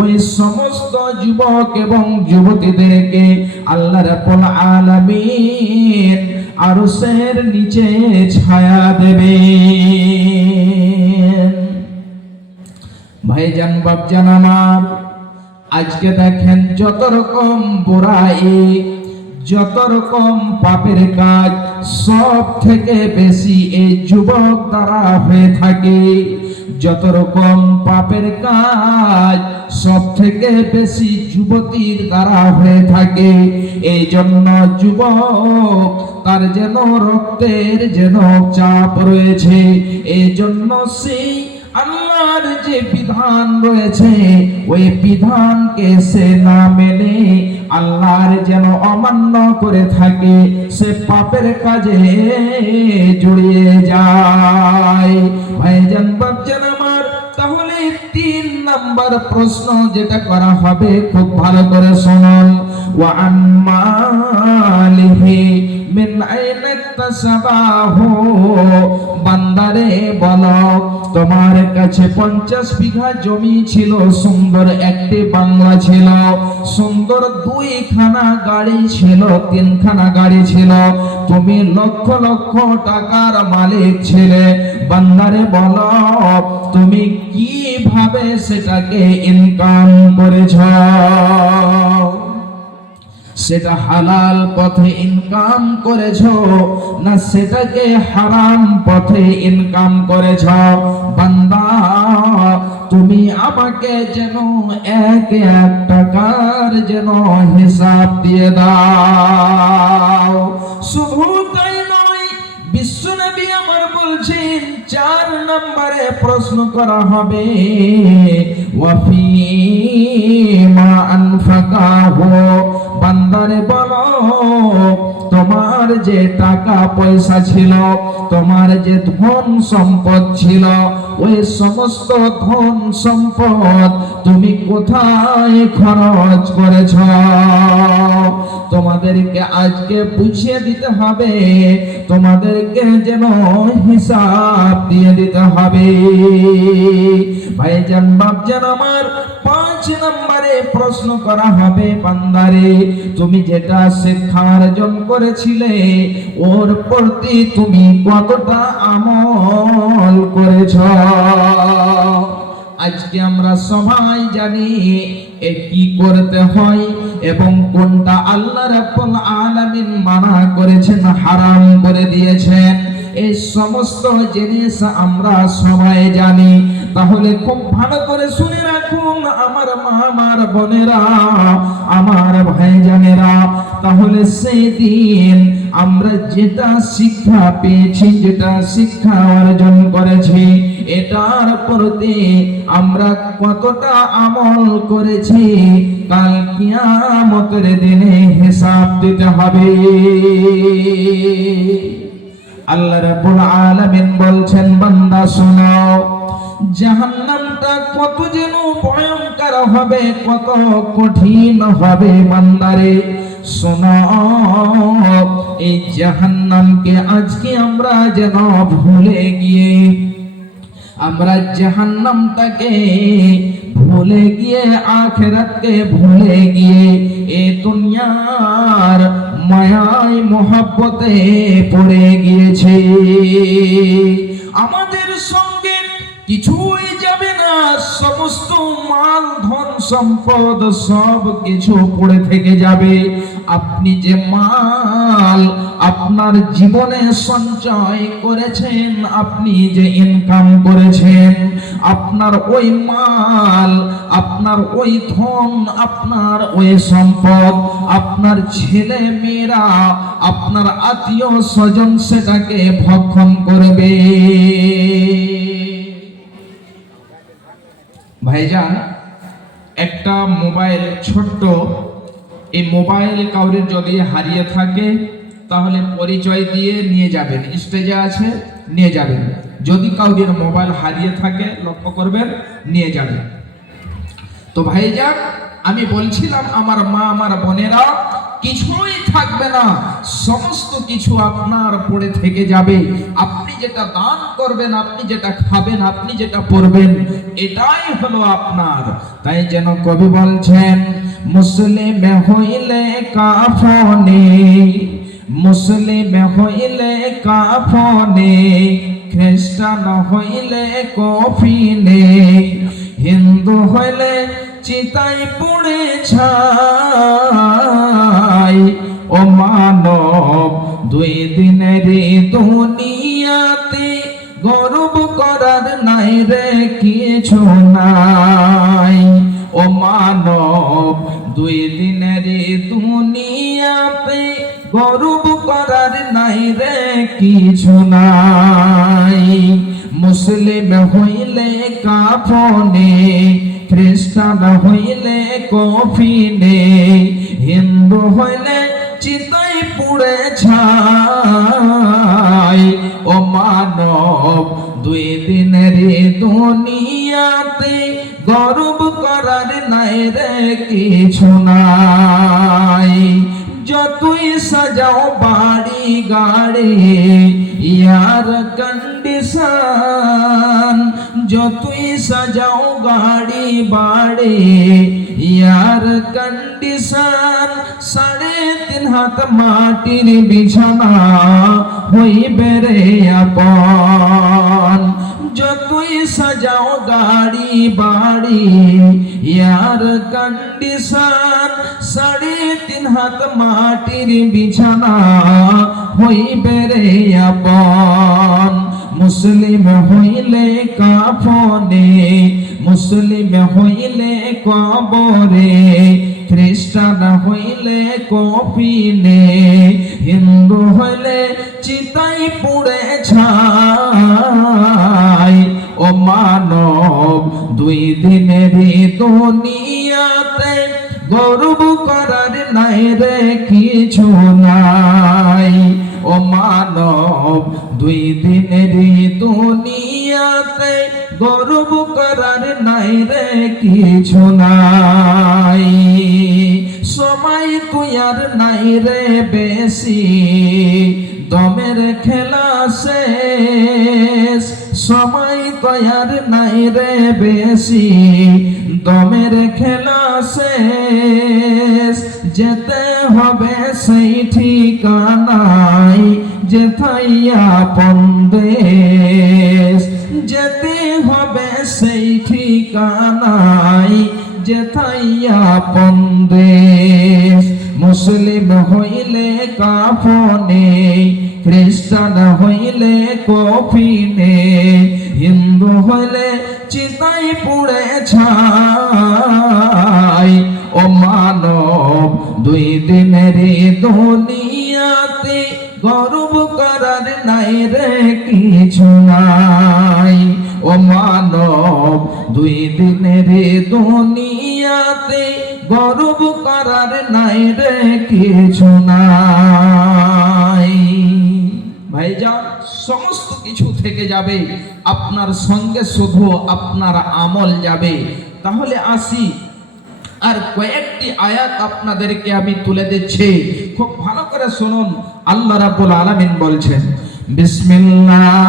ওই সমস্ত যুবক এবং যুবতীদেরকে আল্লাহ রাব্বুল আলামিন আরশের নিচে ছায়া দেবে। ভাইজান, বাপজান আমার, আজকে দেখেন যত রকম বুরাই, যত রকম পাপের কাজ সব থেকে বেশি এই যুবক দ্বারা হয়ে থাকে। যত রকম পাপের কাজ সব থেকে বেশি যুবতীর দ্বারা হয়ে থাকে। এই জন্য যুবক তার যেন রক্তের যেন চাপ রয়েছে। এই জন্য সেই আল্লাহর যে বিধান রয়েছে ওই বিধানকে সে না মেনে আল্লাহর যেন অমান্য করে থাকে, সে পাপের কাজে জড়িয়ে যায়। ভাইজান বাপজান আমার, তাহলে 3 নাম্বার প্রশ্ন যেটা করা হবে খুব ভালো করে শুনুন। ওয়া আম্মালিহি মিন আইনা ইকতাসাবাহু, বান্দারে বলো তোমার কাছে 50 বিঘা জমি ছিল, সুন্দর একটি বাংলা ছিল, সুন্দর 2খানা গাড়ি ছিল, 3খানা গাড়ি ছিল, তুমি লক্ষ লক্ষ টাকার মালিক ছিলে। বান্দারে বলো তুমি কিভাবে সেটাকে ইনকাম করেছ? সেটা হালাল পথে ইনকাম করেছ না সেটাকে হারাম পথে ইনকাম করেছ? বান্দা তুমি আমাকে যেন এক এক টাকার যেন হিসাব দিয়ে দাও। শুধু তাই নয়, বিশ্বনবী আমার বলছেন 4 নম্বরে প্রশ্ন করা হবে ওয়াফিমা আনফাকাহু, বান্দারে বলো তোমার যে টাকা পয়সা ছিল, তোমার যে ধন সম্পদ ছিল, ওই সমস্ত ধন সম্পদ তুমি কোথায় খরচ করেছ? তোমাদেরকে আজকে বুঝিয়ে দিতে হবে, তোমাদেরকে যেন হিসাব দিয়ে দিতে হবে। ভাইজান বাপজান আমার, 5 নম্বরে প্রশ্ন করা হবে বান্দারে তুমি যেটা শিক্ষা অর্জন করেছিলে ওর প্রতি তুমি কতটা আমল করেছ? আজকে আমরা সবাই জানি কি করতে হয় এবং কোনটা আল্লাহ রাব্বুল আলামিন মানা করেছেন, হারাম করে দিয়েছেন, এই সমস্ত জিনিস আমরা সবাই জানি। তাহলে খুব ভালো করে শুনে রাখুন আমার মা, আমার বোনেরা, আমার ভাইজানেরা, তাহলে সেদিন আমরা যেটা শিক্ষা পেয়েছি, যেটা শিক্ষা অর্জন করেছি, এটার প্রতি আমরা কতটা আমল করেছি কাল কিয়ামতের দিনে হিসাব দিতে হবে। আল্লাহ রাব্বুল আলামিন বলছেন বান্দা শোনো, জাহান্নামটা কত যেন ভয়ঙ্কর হবে, কত কঠিন হবে। বান্দারে শোনো, এই জাহান্নামকে আজকে আমরা যেন ভুলে গিয়ে, আমরা জাহান্নামটাকে ভুলে গিয়ে, আখিরাতকে ভুলে গিয়ে এ দুনিয়ার মায়ায় মোহাব্বতে পড়ে গিয়েছে। আমাদের সঙ্গে কিছুই যাবে না, সমস্ত মাল ধন সম্পদ সব কিছু পড়ে থেকে যাবে। আপনি যে মাল আপনার জীবনে সঞ্চয় করেছেন, আপনি যে ইনকাম করেছেন, আপনার ওই মাল, আপনার ওই ধন, আপনার ওই সম্পদ, আপনার ছেলে মেয়েরা, আপনার আত্মীয় স্বজন সেটাকে ভক্ষণ করবে। ভাইজান, একটা মোবাইল ছোট্ট, এই মোবাইল কাউরির যদি হারিয়ে থাকে তাহলে পরিচয় দিয়ে নিয়ে যাবেন, স্টেজে আছে নিয়ে যাবেন। যদি কাউরির মোবাইল হারিয়ে থাকে লক্ষ্য করবেন, নিয়ে যাবেন। তো ভাইজান, আমি বলছিলাম আমার মা, আমার বোনেরা, কিছুই থাকবে না, সমস্ত কিছু আপনার পড়ে থেকে যাবে। আপনি যেটা দান করবেন, আপনি যেটা খাবেন, আপনি যেটা পড়বেন, এটাই হলো আপনার। তাই যেন কবি বলছেন, মুসলিম হইলে কাফনে, মুসলিম হইলে কাফনে, খ্রিস্টান হইলে কফিনে, হিন্দু হইলে চিতাই পুড়ে ছাই, ও মানব, দুই দিনের দুনিয়াতে গর্ব করার নাই রে কিছু নাই। ও মানব, দুই দিনের দুনিয়াতে গর্ব করার নাই রে কিছু নাই। মুসলিম হইলে কাফনে, খ্রিস্টান হইলে কফিনে, হিন্দু হইলে চিতাই পুড়ে ছাই। ও মানব, দুই দিনের দুনিয়াতে গর্ব করার নাই রে কিছু নাই। যতই সাজাও বাড়ি গাড়ি ইয়ার কন্ডিশন, যতই সাজাও গাড়ি বাড়ি ইয়ার কন্ডিশন, 3.5 হাত মাটির বিছানা হইবে রে আপন। যতই সাজাও গাড়ি বাড়ি ইয়ার কন্ডিশন, 3.5 হাত মাটির বিছানা হইবে রে আপন। মুসলিম হইলে কাফনে, মুসলিম হইলে কবরে, খ্রিস্টান হইলে কফিনে, হিন্দু হইলে চিতাই পুড়ে ছাই। ও মানব, দুই দিনের দুনিয়াতে গর্ব করার নাই রে কিছু নাই। ও মানব, দুই দিনের দুনিয়াতে গর্ব করার নাই রে কিছু নাই। সময় তুই আর নাই রে বেশি, দমের খেলা শেষ। সময় তুই আর নাই রে বেশি, দমের খেলা শেষ। যেতে হবে সেই ঠিকানায় যেথায় আপন দেশ, যেতে হবে সেই ঠিকানায় যেথায় আপন দেশ। মুসলিম হইলে কাফনে, খ্রিস্টান হইলে কফিনে, হিন্দু হইলে চিতাই পুড়ে ছাই। ও মানব, দুই দিনের দুনিয়াতে গর্ব করার নাই রে কিছু নাই। ও মানব, দুই দিনের দুনিয়াতে গর্ব করার নাই রে কিছু নাই। ভাইজান, সমস্ত কিছু থেকে যাবে, আপনার সঙ্গে শুধু আপনার আমল যাবে। তাহলে আসি, আর কয়েকটি আয়াত আপনাদেরকে আমি তুলে দিচ্ছি, খুব ভালো করে শুনুন। আল্লাহ রাব্বুল আলামিন বলছেন, বিসমিল্লাহির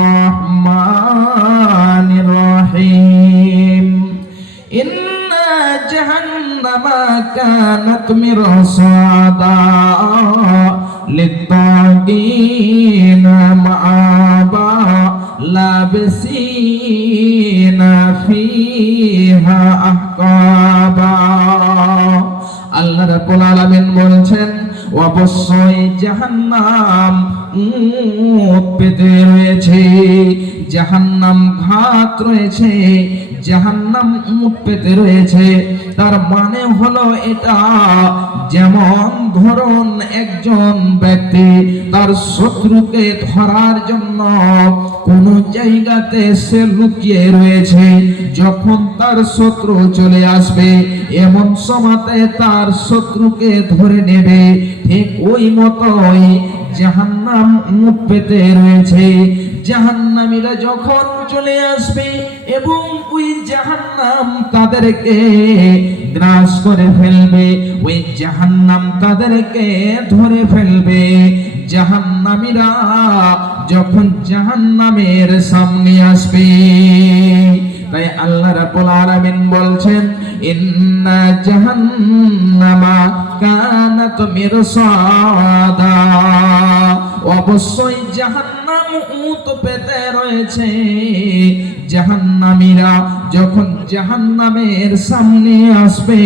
রহমানির রহিম, ইন্না জাহান্নামা কানাত মিরসাদা লিত্তাগিনা মাআবা লাবিসিনা ফিহা আহকাবা। আল্লাহ রাব্বুল আলামিন বলছেন, অবশ্যই জাহান্নাম উট পেতে রয়েছে, জাহান্নাম ঘাত রয়েছে, জাহান্নাম উট পেতে রয়েছে। তার মানে হলো এটা, যেমন ধরুন একজন ব্যক্তি তার শত্রুকে ধরার জন্য কোন জায়গাতে সে লুকিয়ে রয়েছে, যখন তার শত্রু চলে আসবে এমন সময়তে তার শত্রুকে ধরে নেবে, ঠিক ওই মতোই জাহান্নাম মুখ পেতে রয়েছে। জাহান্নামীরা যখন চলে আসবে এবং ওই জাহান্নাম তাদেরকে গ্রাস করে ফেলবে, ওই জাহান্নাম তাদেরকে ধরে ফেলবে। জাহান্নামীরা যখন জাহান্নামের সামনে আসবে, তাই আল্লাহ রাব্বুল আলামিন বলছেন, ইন্না জাহান্নামা কানাত মিরসাদা, অবশ্যই জাহান্নাম উত পেতে রয়েছে। জাহান্নামীরা যখন জাহান্নামের সামনে আসবে,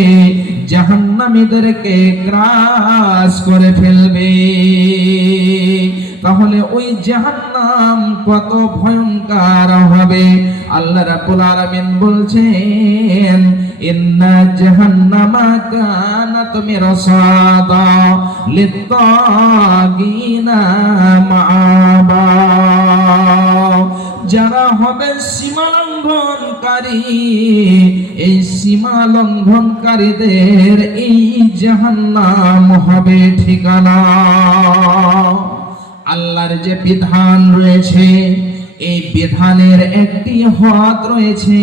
জাহান্নামীদেরকে গ্রাস করে ফেলবে। তাহলে ওই জাহান্নাম কত ভয়ঙ্কর হবে। আল্লাহ রাব্বুল আলামিন বলছেন, ইন্না জাহান্নামা কানাত মিরসাদা লিত্তাগিনা মাআবা। যারা হবে সীমা লঙ্ঘনকারী, এই সীমা লঙ্ঘনকারীদের এই জাহান্নাম হবে ঠিকানা। আল্লাহর যে বিধান রয়েছে, এই বিধানের একটি হদ রয়েছে।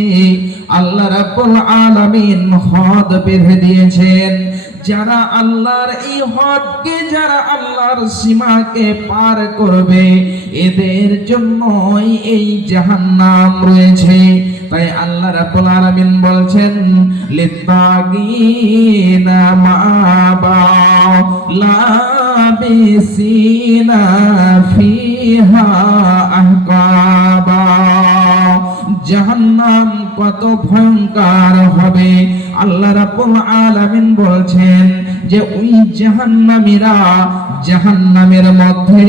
আল্লাহ রাব্বুল আলামিন হদ বেঁধে দিয়েছেন। যারা আল্লাহর এই হদকে, যারা আল্লাহর সীমাকে পার করবে, এদের জন্যই এই জাহান্নাম রয়েছে। তাই আল্লাহ রাব্বুল আলামিন বলছেন, লিত্তাগিনা মাআবা লাবিসিনা ফিহা আহকাবা। জাহান্নাম কত ভয়ঙ্কর হবে। আল্লাহ রাব্বুল আলামিন বলছেন যে ওই জাহান্নামীরা জাহান্নামের মধ্যে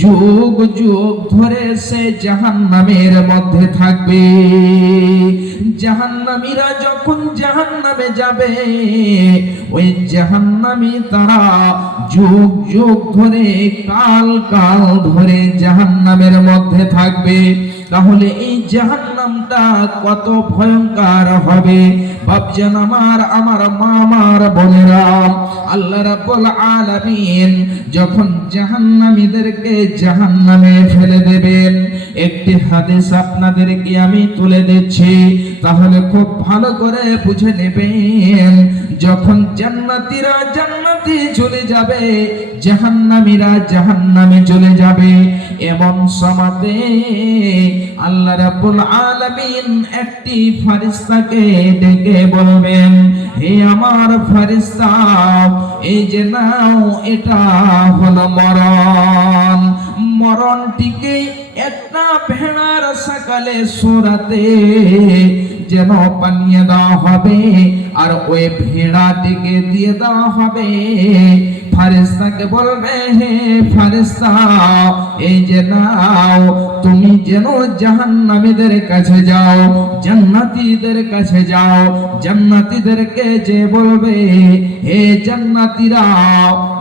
যুগ যুগ ধরে সে জাহান্নামের মধ্যে থাকবে। জাহান্নামীরা যখন জাহান্নামে যাবে, ওই জাহান্নামী তারা যুগ যুগ ধরে, কাল কাল ধরে জাহান্নামের মধ্যে থাকবে। তাহলে এই জাহান্নামটা কত ভয়ঙ্কর হবে। বাপজান আমার, আমার মা, আমার বোনেরা, আল্লাহ রাব্বুল আলামিন যখন জাহান্নামীদেরকে জাহান্নামে ফেলে দেবেন, একটি হাদিস আপনাদেরকে আমি তুলে দিচ্ছি, তাহলে খুব ভালো করে বুঝে নেবেন। যখন জান্নাতীরা জান্নাতে চলে যাবে, জাহান্নামীরা জাহান্নামে চলে যাবে, এমন সময়তে আল্লাহ রাব্বুল আলামিন একটি ফেরেশতাকে ডেকে বলবেন, হে আমার ফেরেশতা, এই যে নাও, এটা হলো মরণ। মরণটিকে একটা ভেড়ার সকালে সুরাতে যেন বানিয়ে দেওয়া হবে, আর ওই ভেড়াটিকে দিয়ে দেওয়া হবে। ফেরেশতাকে বলবে, হে ফেরেশতা, এই যে নাও, তুমি যেন জাহান্নামীদের কাছে যাও, জান্নাতীদের কাছে যাও। জান্নাতীদেরকে যে বলবে, হে জান্নাতীরা,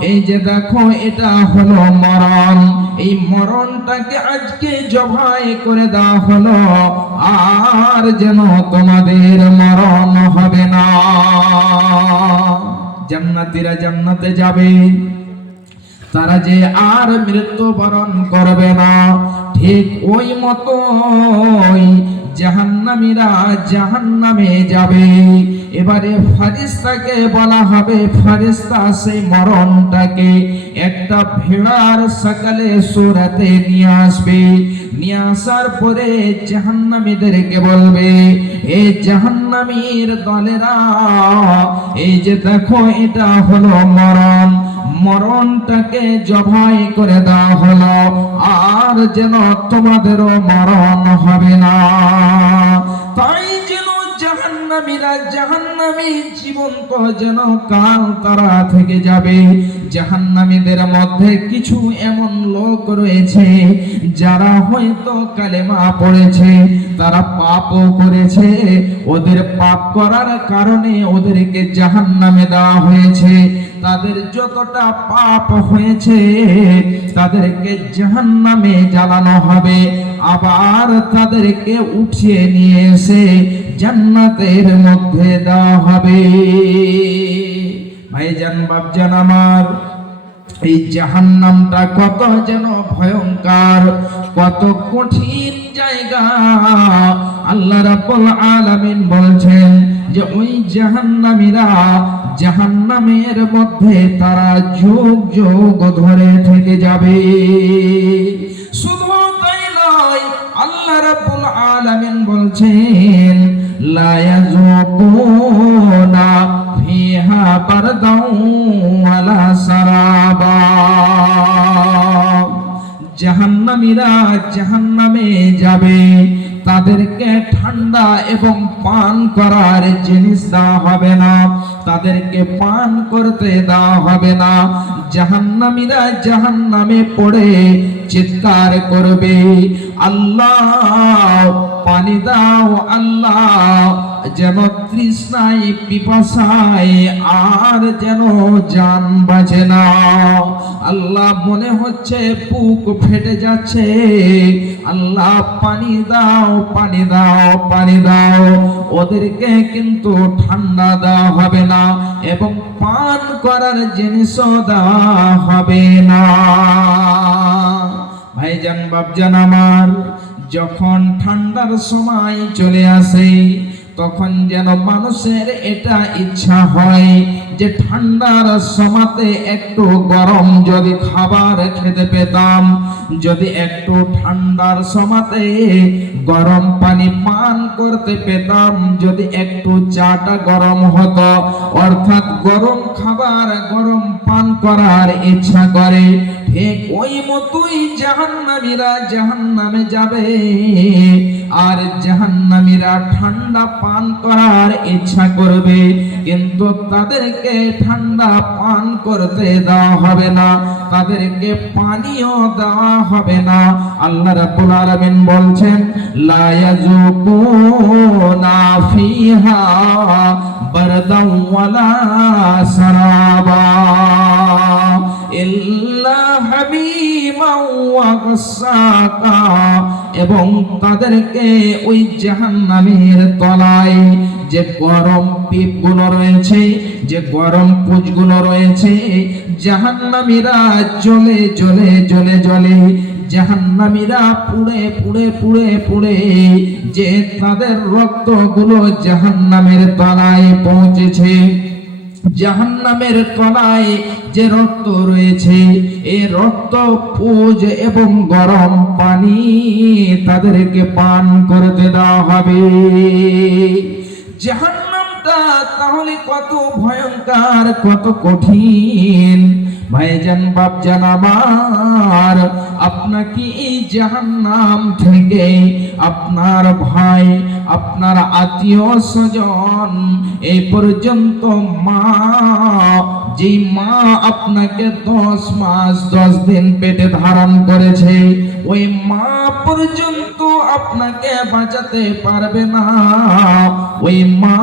এই যে দেখো, এটা হলো মরণ। এই মরণটাকে আজকে জবাই করে দেওয়া হলো, আর যেন তোমাদের মরণ হবে না। জান্নাতীরা জান্নাতে যাবে, তারা যে আর মৃত্যুবরণ করবে না। ঠিক ওই মতোই জাহান্নামীরা জাহান্নামে যাবে। এবারে ফেরেশতাকে বলা হবে, ফেরেশতা সেই মরণটাকে একটা ভেড়ার সকালে সুরাতে নিয়ে আসবে। নিয়ে আসার পরে জাহান্নামীদেরকে বলবে, এই জাহান্নামীর দলেরা, এই যে দেখো, এটা হলো মরণ। মরণটাকে জবাই করে দেওয়া হলো, আর যেন তোমাদেরও মরণ হবে না। তাই যেন জাহান্নামীরা জাহান্নামী জীবন্ত যেন কাল তারা থেকে যাবে। জাহান্নামীদের মধ্যে কিছু এমন লোক রয়েছে যারা হয়তো কালেমা পড়েছে, তারা পাপও করেছে। ওদের পাপ করার কারণে ওদেরকে জাহান্নামে দেওয়া হয়েছে। তাদের যতটা পাপ হয়েছে তাদেরকে জাহান্নামে জ্বালানো হবে, আবার তাদেরকে উঠিয়ে নিয়ে এসে জান্নাতের মধ্যে দেওয়া হবে। ভাইজান, বাপজান আমার, এই জাহান্নামটা কত যেন ভয়ঙ্কর, কত কঠিন জায়গা। আল্লাহ রাব্বুল আলামিন বলছেন যে ওই জাহান্নামীরা জাহান্নামের মধ্যে তারা যুগ যুগ ধরে থেকে যাবে। শুধু তাই নয়, আল্লাহ রাব্বুল আলামিন বলছেন, লা ইয়াযুকুনা ফিহা বারদাও ওয়ালা সারাবা। জাহান্নামীরা জাহান্নামে যাবে, তাদেরকে ঠান্ডা এবং পান করার জিনিস দেওয়া হবে না। তাদেরকে পান করতে দেওয়া হবে না। জাহান্নামীরা জাহান্নামে পড়ে চিৎকার করবে, আল্লাহ পানি দাও, আল্লাহ যেন তৃষ্ণায় পিপাসায় আর যেন জান বাঁচে না। আল্লাহ মনে হচ্ছে বুক ফেটে যাচ্ছে, আল্লাহ পানি দাও, পানি দাও, পানি দাও। ওদেরকে কিন্তু ঠান্ডা দেওয়া হবে না এবং পান করার জিনিসও দেওয়া হবে না। ভাইজান বাপজান আমার, যখন ঠান্ডার সময় চলে আসে তখন যেন মানুষের এটা ইচ্ছা হয় যে ঠান্ডার সময়তে একটু গরম যদি খাবার খেতে পেতাম, যদি একটু ঠান্ডার সময়তে গরম পানি পান করতে পেতাম, যদি একটু চাটা গরম হতো, অর্থাৎ গরম খাবার গরম পান করার ইচ্ছা করে। ঠিক ওই মতোই জাহান্নামীরা জাহান্নামে যাবে আর জাহান্নামীরা ঠান্ডা পান করার ইচ্ছা করবে, কিন্তু তাদেরকে ঠান্ডা পান করতে দেওয়া হবে না, তাদেরকে পানিও দেওয়া হবে না। আল্লাহ রাব্বুল আলামিন বলছেন, লা ইয়াযুকুনা ফিহা বারদাও ওয়ালা সারাবা ইল্লা হামিমান ওয়া গাসসাকা। এবং তাদেরকে ওই জাহান্নামের তলায় যে গরম পিপগুলো রয়েছে, যে গরম পুঁজগুলো রয়েছে, জাহান্নামীরা জ্বলে জ্বলে জ্বলে জ্বলে, জাহান্নামীরা পুড়ে পুড়ে পুড়ে পুড়ে যে তাদের রক্তগুলো জাহান্নামের তলায় পৌঁছেছে, জাহান্নামের তলায় যে রক্ত রয়েছে, এই রক্ত পুজ এবং গরম পানি তাদেরকে পান করতে দেওয়া হবে। জাহান্নামটা তাহলে কত ভয়ঙ্কর, কত কঠিন। ভাইজান বাপজান আমার, আপনাকে এই জাহান্নাম থেকে আপনার ভাই, আপনার আত্মীয় স্বজন, এই পর্যন্ত মা, যে মা আপনাকে 10 মাস 10 দিন পেটে ধারণ করেছে, ওই মা পর্যন্ত আপনাকে বাঁচাতে পারবে না। ওই মা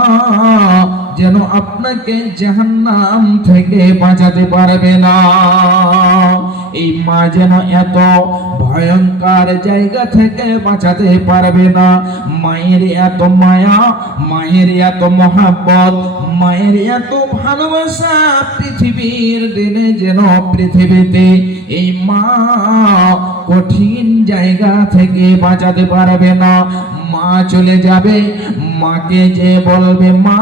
যেন আপনাকে জাহান্নাম থেকে বাঁচাতে পারবে না। এই মা যেন এত ভয়ঙ্কর জায়গা থেকে বাঁচাতে পারবে না। মায়ের এত মায়া, মায়ের এত মহাব্বত, মায়ের এত ভালোবাসা পৃথিবীর দিনে যেন পৃথিবীতে এই মা কঠিন জায়গা থেকে বাঁচাতে পারবে না। মা চলে যাবে, মাকে যে বলবে, মা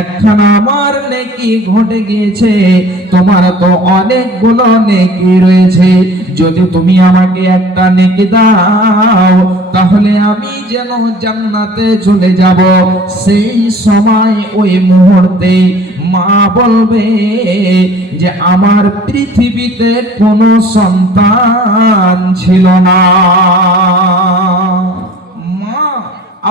একখানা আমার নেকি ঘটে গিয়েছে, তোমার তো অনেকগুলো নেকি রয়েছে, যদি তুমি আমাকে একটা নেকি দাও তাহলে আমি যেন জান্নাতে চলে যাব। সেই সময় ওই মুহূর্তে মা বলবে যে আমার পৃথিবীতে কোনো সন্তান ছিল না।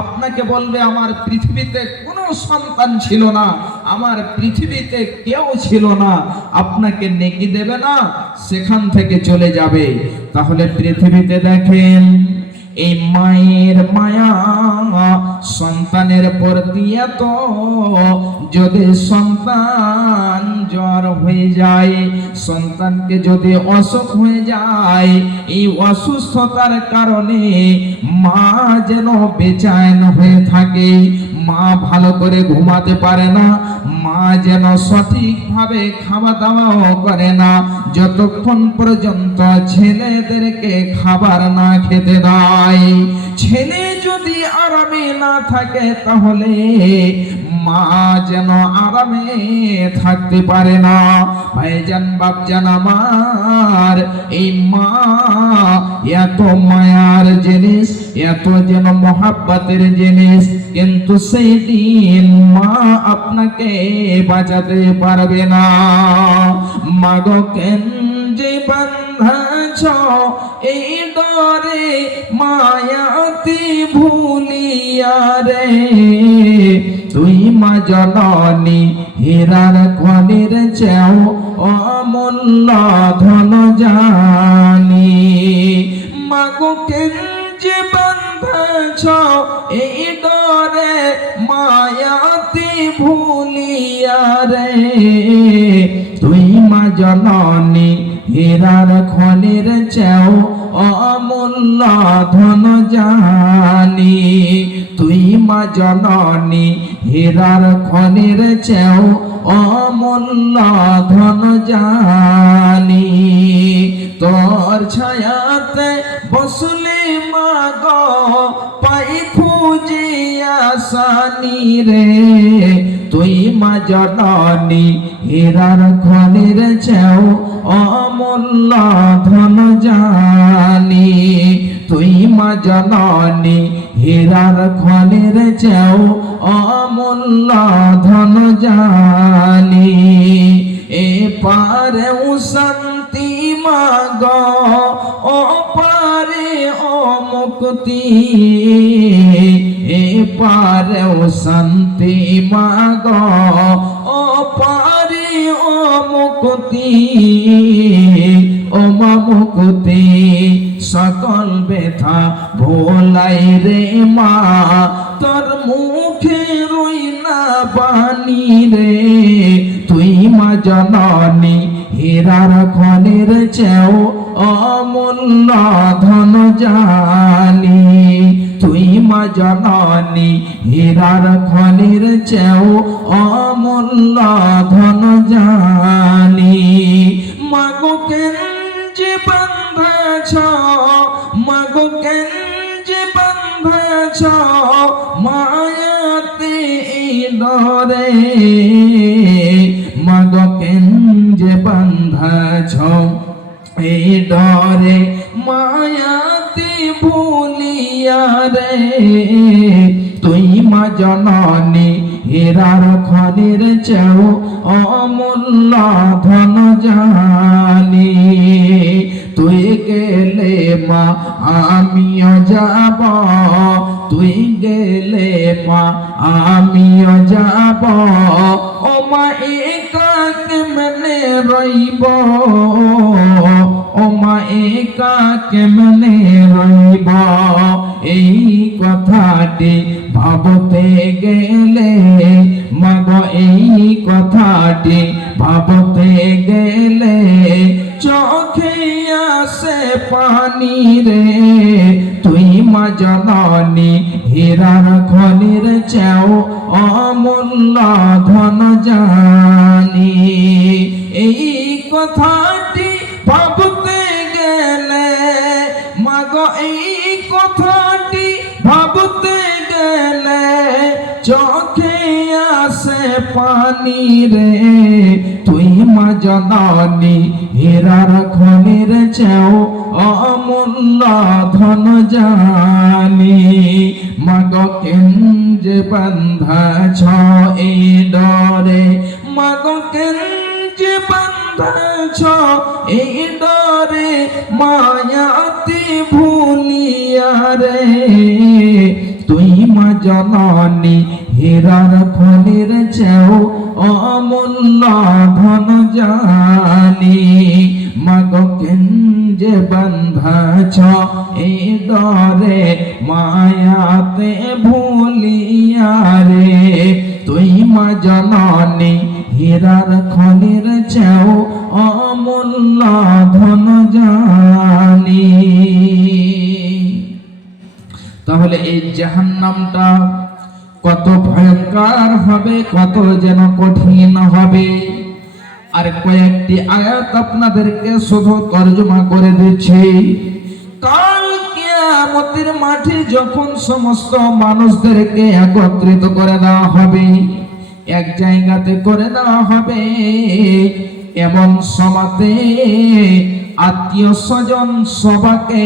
আপনাকে বলবে আমার পৃথিবীতে কোনো সন্তান ছিল না, আমার পৃথিবীতে কেউ ছিল না, আপনাকে নেকি দেবে না, সেখান থেকে চলে যাবে। তাহলে পৃথিবীতে দেখেন এই মায়ের মায়া সন্তানের প্রতি এত, যদি সন্তান জ্বর হয়ে যায়, সন্তানকে যদি অসুখ হয়ে যায়, এই অসুস্থতার কারণে মা যেন বেচैन হয়ে থাকে, মা ভালো করে ঘুমাতে পারে না, মা যেন সঠিকভাবে খাওয়া দাওয়াও করে না, যতক্ষণ পর্যন্ত ছেলেদেরকে খাবার না খেতে দেয়। ছেলে যদি আরামে না থাকে তাহলে মা যেন আরামে থাকতে পারে না। ভাইজান বাপজান আমার, এই মা এত মায়ার জিনিস, এত যেন মহাব্বতের জিনিস, কিন্তু সেই দিন মা আপনাকে বাঁচাতে পারবে না। মাগো কেন যে বান্দা বাঁধাছ এই ডরে মায়াতি ভুলিয়া রে তুই মা জননী হীরার খনির চেও অমূল্য ধন জানি মাগো কেঞ্জে বাঁধাছ এই ডরে মায়াতি ভুলিয়া রে তুই মা জননী হীরার খনির চেও অমূল্য ধন জানি তুই মা জননী হীরার খনির চেও অমূল্য ধন জানি তোর ছায়াতে বসলে মা গো পাই খুঁজিয়া সানি রে তুই মা জননী হীরার খনির চেও অমূল্য ধন জানি তুই মা জননী হীরার খনির চেও অমূল্য ধন জানি এ পারেও শান্তি মা গো ও পারে ও মুক্তি এ পারেও শান্তি মা গো ও পারে ও মুক্তি ও মা মুক্তি সকল ব্যথা ভোলাই রে মা তোর মুখে রই না বাণী রে তুই মা জননী হীরার খনির চেও অমূল্য ধন জানি তুই মা জননী হীরার খনির চেও অমূল্য ধন জানি মাগো কেঞ্জে বাঁধাছ মাগো কেঞ্জে বাঁধাছ মায়াতে ডরে মাগো কেঞ্জে বাঁধাছ এই ডরে মায়াতে ভুলিয়া রে তুই মা জননী হীরার খনির চেও অমূল্য ধন জানি তুই গেলে মা আমিও যাব তুই গেলে মা আমিও যাব ও মা একা কেমনে রইব ও মা একা কেমনে রইব এই কথাটি ভাবতে গেলে মাগো এই কথাটি ভাবতে গেলে চোখে আসে পানি রে তুই মা জননী হীরার খনির চেও অমূল্য ধন জানি এই কথাটি ভাবতে গেলে মাগো এই কথাটি ভাবতে গেলে চোখে আসে পানি রে তুই মা জননী হীরার খনির চেও অমূল্য ধন জানি মাগো কেঞ্জে বাঁধাছ এই ডরে মাগো কেঞ্জে বাঁধাছ এই ডরে মায়াতি ভুলিয়া রে তুই মা জননী হীরার খনির চেও অমূল্য ধন জানি মাগো কেঞ্জে বাঁধাছ এই ডরে মায়াতে ভুলিয়া রে তুই মা জননী হীরার খনির চেও অমূল্য ধন জানি তাহলে এই জাহান্নামটা কত ভয়ঙ্কর হবে, কত যেন কঠিন হবে। আর কয়েকটি আয়াত আপনাদেরকে শুধু তরজমা করে দিচ্ছি। কাল কিয়ামতের মাঠে যখন সমস্ত মানুষদেরকে একত্রিত করে দেওয়া হবে, এক জায়গাতে করে দেওয়া হবে, এমন সমাতে আত্মীয় স্বজন সবাকে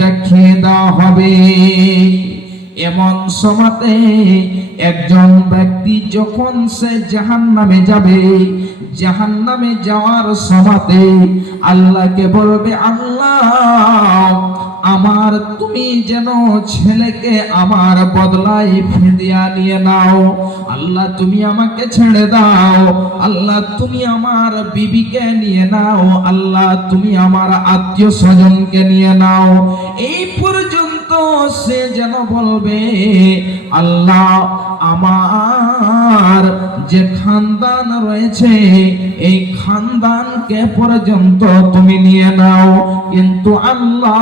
দেখিয়ে দেওয়া হবে। এমন সময়তে একজন ব্যক্তি যখন সে জাহান্নামে যাবে, জাহান্নামে যাওয়ার সময়তে আল্লাহকে বলবে, আল্লাহ আমার তুমি যেন ছেলেকে আমার বদলায় ফিরিয়ে নিয়ে নাও, আল্লাহ তুমি আমাকে ছেড়ে দাও, আল্লাহ তুমি আমার বিবিকে নিয়ে নাও, আল্লাহ তুমি আমার আত্মীয় স্বজনকে নিয়ে নাও। এই পর্যন্ত সে যেন বলবে, আল্লাহ আমার যে খানদান রয়েছে এই খানদানকে পর্যন্ত তুমি নিয়ে নাও, কিন্তু আল্লাহ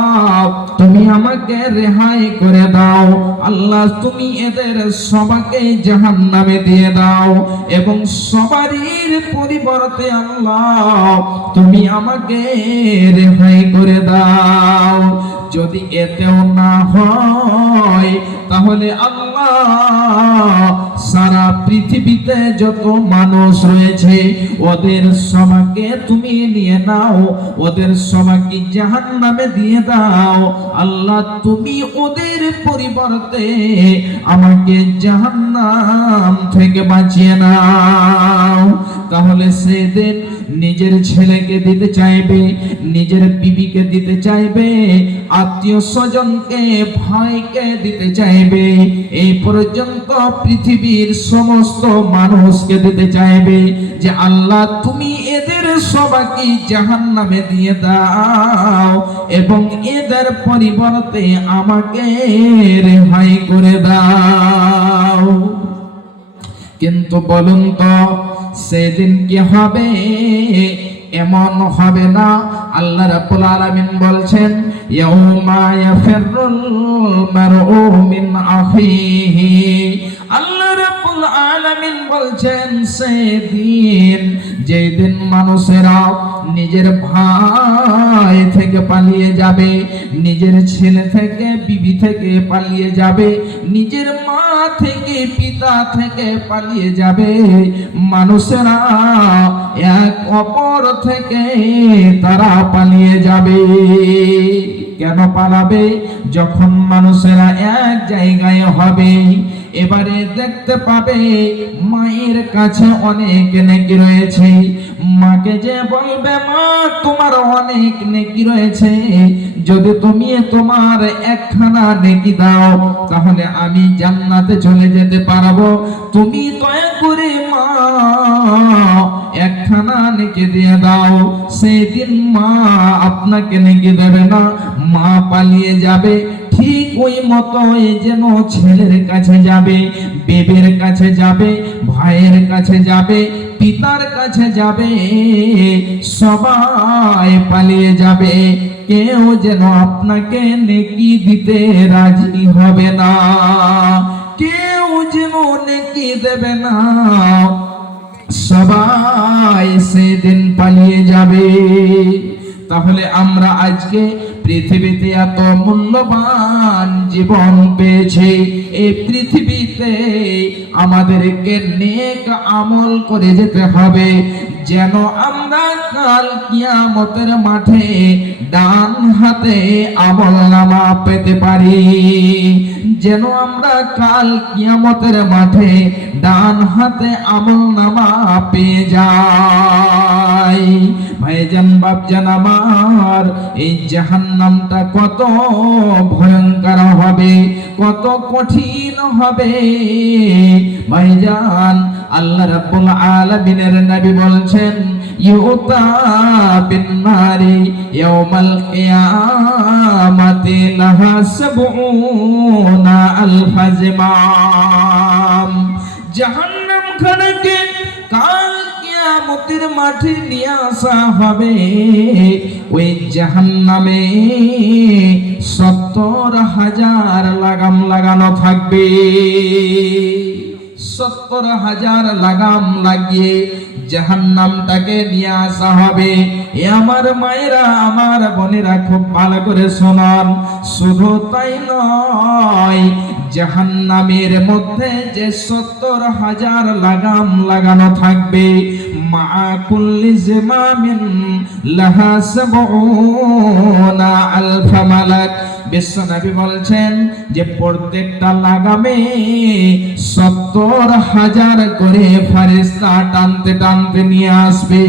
তুমি আমাকে রেহাই করে দাও, আল্লাহ তুমি এদের সবাইকে জাহান্নামে দিয়ে দাও এবং সবারই পরিবর্তে আল্লাহ তুমি আমাকে রেহাই করে দাও। যদি এতেও না হয় তাহলে আল্লাহ সারা পৃথিবীতে যত মানুষ রয়েছে ওদের সবাইকে তুমি নিয়ে নাও, ওদের সবাইকে জাহান্নামে দিয়ে দাও, আল্লাহ তুমি ওদের পরিবর্তে আমাকে জাহান্নাম থেকে বাঁচিয়ে নাও। তাহলে সেদিন নিজের ছেলেকে দিতে চাইবে, নিজের বিবিকে দিতে চাইবে, আত্মীয় স্বজনকে ভাইকে দিতে চাইবে, এই পর্যন্ত পৃথিবীর সমস্ত মানুষকে দিতে চাইবে যে আল্লাহ তুমি এদের সবাইকে জাহান্নামে দিয়ে দাও এবং এদের পরিবর্তে আমাকে রেহাই করে দাও। কিন্তু বলুন তো সেদিন কি হবে? এমন হবে না। আল্লাহ রাব্বুল আলামিন বলছেন, ইয়াউমা ইয়াফিরুল মারউ মিন আখিহি। আল্লাহ রাব্বুল আলামিন বলছেন সেদিন, যেদিন মানুষেরা নিজের ভাই থেকে পালিয়ে যাবে, নিজের ছেলে থেকে বিবি থেকে পালিয়ে যাবে, নিজের মা থেকে পিতা থেকে পালিয়ে যাবে, মানুষেরা এক অপর থেকে তারা পালিয়ে যাবে। কেন পালাবে? যখন মানুষেরা এক জায়গায় হবে, এবারে দেখতে পাবে মায়ের কাছে অনেক নেকি রয়েছে, মাকে যে বলবে, মা তোমার অনেক নেকি রয়েছে, যদি তুমি তোমার একখানা নেকি দাও তাহলে আমি জান্নাতে চলে যেতে পারবো, তুমি দয়া করে মা একখানা নেকি দিয়ে দাও। সেদিন মা আপনাকে নেকি দেবে না, মা পালিয়ে যাবে। ঠিক ওই মতো যেন ছেলের কাছে যাবে, বেবের কাছে যাবে, ভাইয়ের কাছে যাবে, পিতার কাছে যাবে, সবাই পালিয়ে যাবে, কেউ যেন আপনাকে নেকি দিতে রাজি হবে না, কেউ যেন নেকি দেবে না, সবাই সেদিন পালিয়ে যাবে। তাহলে আমরা আজকে পৃথিবীতে এত মূল্যবান জীবন পেয়েছি, এই পৃথিবীতে আমাদেরকে নেক আমল করে যেতে হবে, যেন আমরা কাল কিয়ামতের মাঠে ডান হাতে আমলনামা পেতে পারি, যেন আমরা কাল কিয়ামতের মাঠে ডান হাতে আমলনামা পেয়ে যাই। ভাইজান বাপজান আমার, এই জাহান্নামটা কত ভয়ঙ্কর হবে, কত কঠিন হবে ভাইজান। আল্লাহ রাব্বুল আলামিনের নবী বলছেন, ইউতা বিন নারি ইয়াউমাল কিয়ামাতি লাহা সাবউনা আলফা জিমাম। জাহান্নাম খানাকে কাল কিয়ামতের মাঠে নিয়ে আসা হবে, ওই জাহান্নামে 70,000 লাগাম লাগানো থাকবে। 70,000 লাগাম লাগিয়ে জাহান্নামটাকে নিয়ে আসা হবে। এ আমার মায়েরা, আমার বোনেরা, খুব ভালো করে শোনান। শুধু তাই নয়, জাহান্নামের মধ্যে যে 70,000 লাগাম লাগানো থাকবে, মা কুল্লি জিমামিন লাহা সাবউনা আলফা মালাক। বিশ্বনবী বলছেন যে প্রত্যেকটা লাগামে 70,000 করে ফেরেশতা টানতে টানতে নিয়ে আসবে।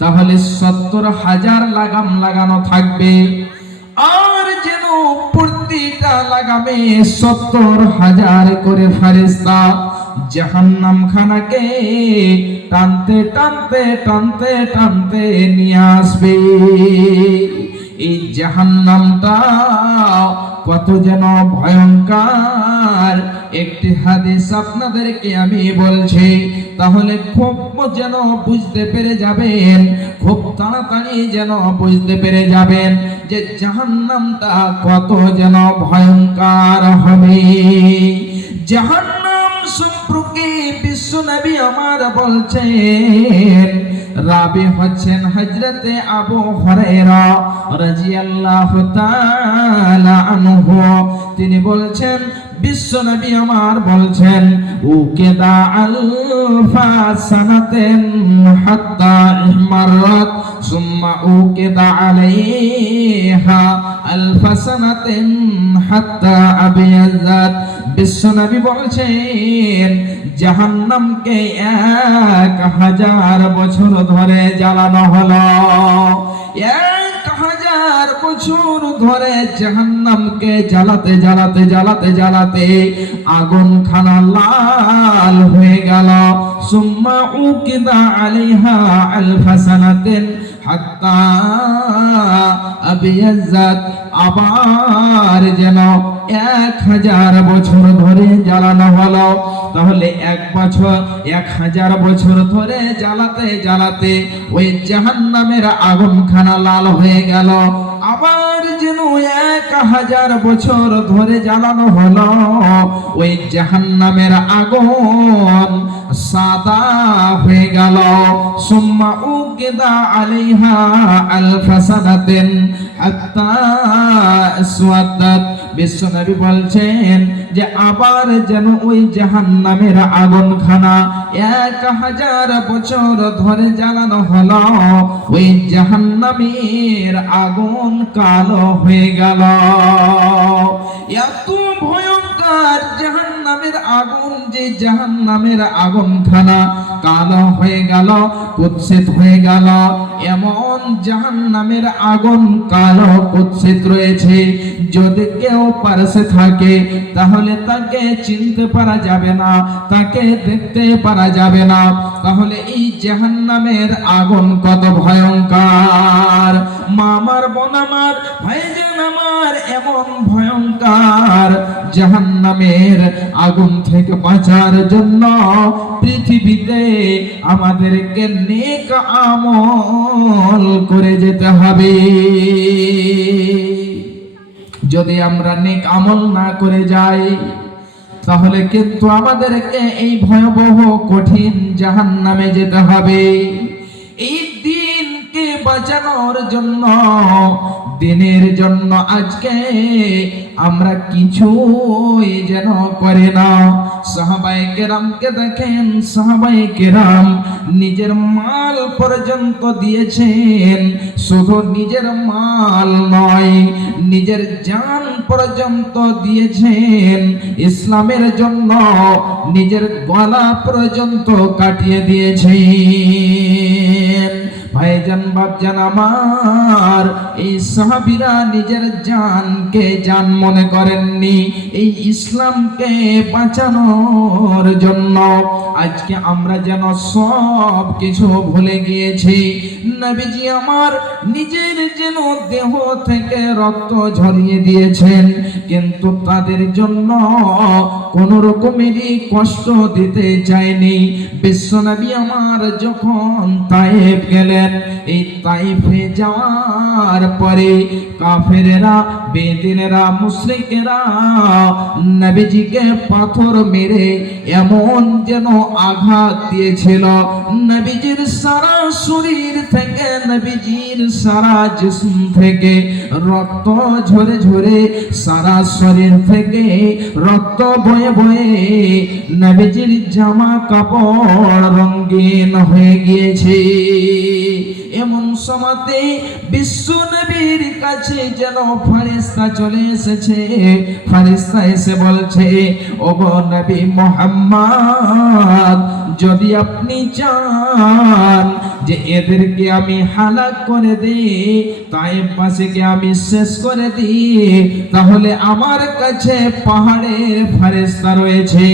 তাহলে 70,000 লাগাম লাগানো থাকবে, আর যেন প্রতিটা লাগামে 70,000 করে ফেরেশতা জাহান্নাম খানাকে টানতে টানতে টানতে টানতে নিয়ে আসবে। এই জাহান্নামটা কত যেন ভয়ঙ্কর একটি হাদিস আপনাদেরকে আমি বলছি, তাহলে খুব যেন বুঝতে পেরে যাবেন, খুব তাড়াতাড়ি যেন বুঝতে পেরে যাবেন যে জাহান্নামটা কত যেন ভয়ঙ্কর হবে। জাহান্নাম সম্পর্কে বিশ্বনবী আমার বলছেন, রাবি হচ্ছেন হযরতে আবু হুরায়রা রাদিয়াল্লাহু তাআলা আনহু। তিনি বলছেন, বিশ্বনবী আমার বলছেন, উকিদা আলফা সানাতিন হাত্তা ইহমারাত সুম্মা উকিদা আলাইহা আলফা সানাতিন হাত্তা আবিয়াজাত। বিশ্বনবী বলছেন, জাহান্নামকে 1000 বছর ধরে জ্বালানো হলো। 1000 বছর ধরে জাহান্নামকে জ্বালাতে জ্বালাতে জ্বালাতে জ্বালাতে আগুন খানা লাল হয়ে গেল। সুম্মা উকিদা আলাইহা আলফা সানাতিন হাত্তা আবিয়াজাত। আবার যেন 1000 বছর ধরে জ্বালানো হলো। তাহলে 1000 বছর ধরে জ্বালাতে জ্বালাতে ওই জাহান্নামের আগুন খানা লাল হয়ে গেল। আবার যেন 1000 বছর ধরে জ্বালানো হলো, ওই জাহান্নামের আগুন সাদা হয়ে গেল। সুম্মা উকিদা আলাইহা আলফা সানাতিন হাত্তা আসওয়াদাত। বিশ্বনবী বলছেন যে আবার যেন ওই জাহান্নামের আগুন খানা 1000 বছর ধরে জ্বালানো হলো, ওই জাহান্নামের আগুন কালো হয়ে গেল। এত ভয়ঙ্কর জাহান্নামের আগুন, যে জাহান্নামের আগুন খানা কালো হয়ে গেল, কুৎসিত হয়ে গেল। এমন জাহান্নামের আগুন কালো কুৎসিত রয়েছে, যদি কেউ পাশে থাকে তাহলে তাকে চিনতে পারা যাবে না, তাকে দেখতে পারা যাবে না। তাহলে এই জাহান্নামের আগুন কত ভয়ঙ্কর। মা আমার, বোন আমার, ভাইজান আমার, এমন ভয়ঙ্কর জাহান্নামের আগুন থেকে বাঁচার জন্য পৃথিবীতে আমাদেরকে নেক আমল করে যেতে হবে। যদি আমরা নেক আমল না করে যাই তাহলে কিন্তু আমাদেরকে এই ভয়াবহ কঠিন জাহান্নামে যেতে হবে। এই দিনকে বাঁচানোর জন্য, দিনের জন্য আজকে আমরা কিছুই যেন করে না। সাহাবায়ে কেরামকে দেখেন, সাহাবায়ে কেরাম নিজের মাল পর্যন্ত দিয়েছেন। শুধু নিজের মাল নয়, নিজের জান পর্যন্ত দিয়েছেন ইসলামের জন্য। নিজের গলা পর্যন্ত কাটিয়ে দিয়েছেন। ভাইজান, বাপজান আমার, এই সাহাবীরা নিজের জানকে জান মনে করেননি এই ইসলামকে বাঁচানোর জন্য। আজকে আমরা যেন সব কিছু ভুলে গিয়েছি। নবীজি আমার নিজের যেন দেহ থেকে রক্ত ঝরিয়ে দিয়েছেন, কিন্তু তাদের জন্য কোনো রকমেরই কষ্ট দিতে চায়নি। বিশ্বনবী আমার যখন তায়েফ গেলেন, এই তায়েফে যাওয়ার পরে কাফেরেরা বেদিনেরা মুশরিকেরা নবীজিকে পাথর মেরে এমন যেন আঘাত দিয়েছিল, নবীজির সারা শরীর থেকে, নবীজির সারা জিসম থেকে রক্ত ঝরে ঝরে, সারা শরীর থেকে রক্ত বয়ে বয়ে নবীজির জামা কাপড় রঙিন হয়ে গিয়েছে। এমন সময়তে বিশ্ব নবীর কাছে যেন ফেরেশতা চলে এসেছে। ফেরেশতা এসে বলছে, ওগো নবী মুহাম্মদ, যদি আপনি চান যে এদেরকে আমি হালাক করে দিই, তায়েফবাসীকে আমি শেষ করে দিই, তাহলে আমার কাছে পাহাড়ের ফেরেশতা রয়েছে।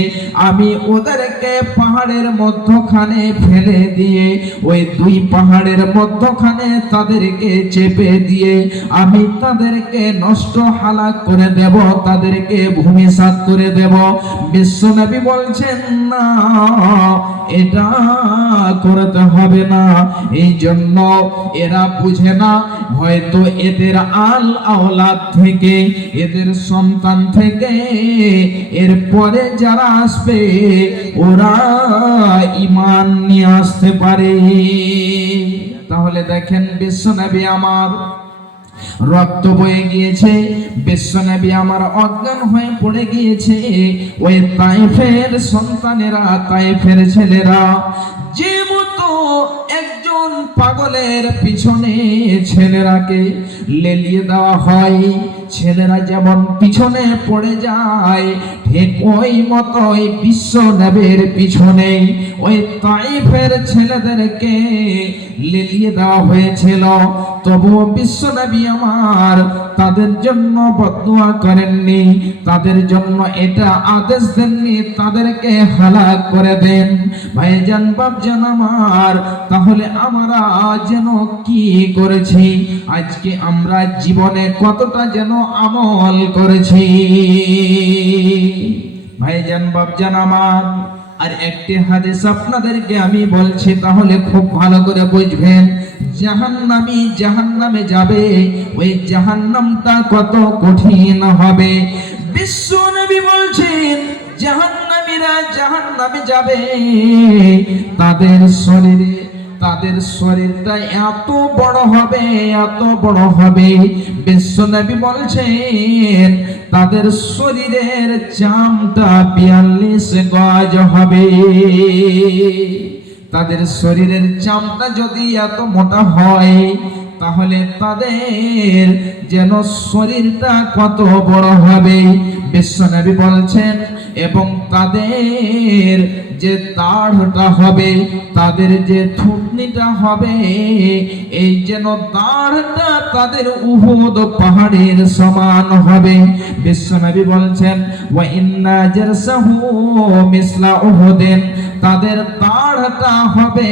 আমি ওদেরকে পাহাড়ের মধ্যখানে ফেলে দিয়ে, ওই দুই পাহাড়ের মধ্যখানে তাদেরকে চেপে দিয়ে আমি তাদেরকে নষ্ট হালাক করে দেব, তাদেরকে ভূমিসাৎ করে দেব। বিশ্বনবী বলছেন, না, এটা করতে হবে না। এই জন্য এরা বুঝে না, হয়তো এদের আল আওলাদ থেকে, এদের সন্তান থেকে এরপরে যারা আসবে ওরা ঈমান নিয়ে আসতে পারে। তাহলে দেখেন, বিশ্বনবী আমার রক্ত বয়ে গিয়েছে, বিশ্বনবী আমার অজ্ঞান হয়ে পড়ে গিয়েছে। ওই তায়েফের সন্তানেরা, তায়েফের ছেলেরা যে মতো একজন পাগলের পিছনে ছেলেরাকে লেলিয়ে দেওয়া হয়, ছেলেরা যেমন পিছনে পড়ে যায়, ঠিক ওই মতোই বিশ্ব নবীর পিছনে ওই তায়েফের ছেলেদেরকে লেলিয়ে দেওয়া হয়েছিল। তবুও বিশ্ব নবী আমার তাদের জন্য বদদুয়া করেননি, তাদের জন্য এটা আদেশ দেননি তাদেরকে হালাক করে দেন। ভাইজান বাপজান আমার, তাহলে আমরা যেন কি করেছি, আজকে আমরা জীবনে কতটা যেন আমল করেছি। ভাইজান বাপজান আমার, আর একটি হাদিস আপনাদেরকে আমি বলছি, তাহলে খুব ভালো করে বুঝবেন। জাহান্নামী জাহান্নামে যাবে, ওই জাহান্নামটা কত কঠিন হবে। বিশ্ব নবী বলছেন, জাহান্নামীরা জাহান্নামে যাবে, তাদের শরীরটা এত বড় হবে, এত বড় হবে। বিশ্বনবী বলছেন, তাদের শরীরের চামড়া 42 গজ হবে। তাদের শরীরের চামড়া যদি এত মোটা হয়, তাহলে তাদের যেন শরীরটা কত বড় হবে। বিশ্বনবী বলছেন, এবং তাদের যে দাড়টা হবে, তাদের যে থুতনিটা হবে, এই যেন দাড়টা তাদের উহুদ পাহাড়ের সমান হবে। বিশ্বনবী বলছেন, ওয়া ইন্না জারসাহু মিসলা উহুদিন, তাদের দাড়টা হবে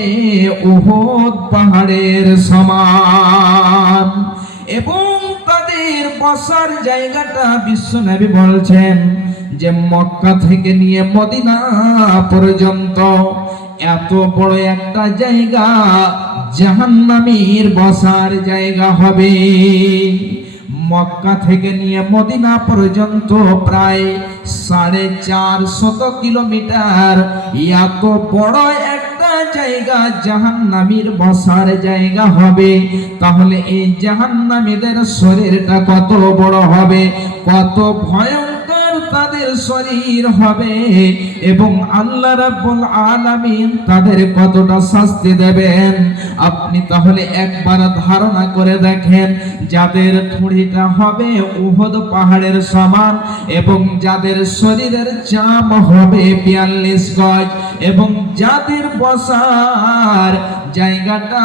উহুদ পাহাড়ের সমান। এবং তাদের বসার জায়গাটা বিশ্বনবী বলছেন যে মক্কা থেকে নিয়ে মদিনা পর্যন্ত এত বড় একটা জায়গা জাহান্নামীর বসার জায়গা হবে। মক্কা থেকে নিয়ে মদিনা পর্যন্ত প্রায় 450 কিলোমিটার, এত বড় একটা জায়গা জাহান্নামীর বসার জায়গা হবে। তাহলে এই জাহান্নামীদের শরীরটা কত বড় হবে, কত ভয়ঙ্কর তাদের শরীর হবে, এবং আল্লাহ রাব্বুল আলামিন তাদের কতটা শাস্তি দেবেন। আপনি তাহলে একবার ধারণা করে দেখেন, যাদের থুড়িটা হবে উহুদ পাহাড়ের সমান, এবং যাদের শরীরের চাম হবে 42 গজ, এবং যাদের বসার জায়গাটা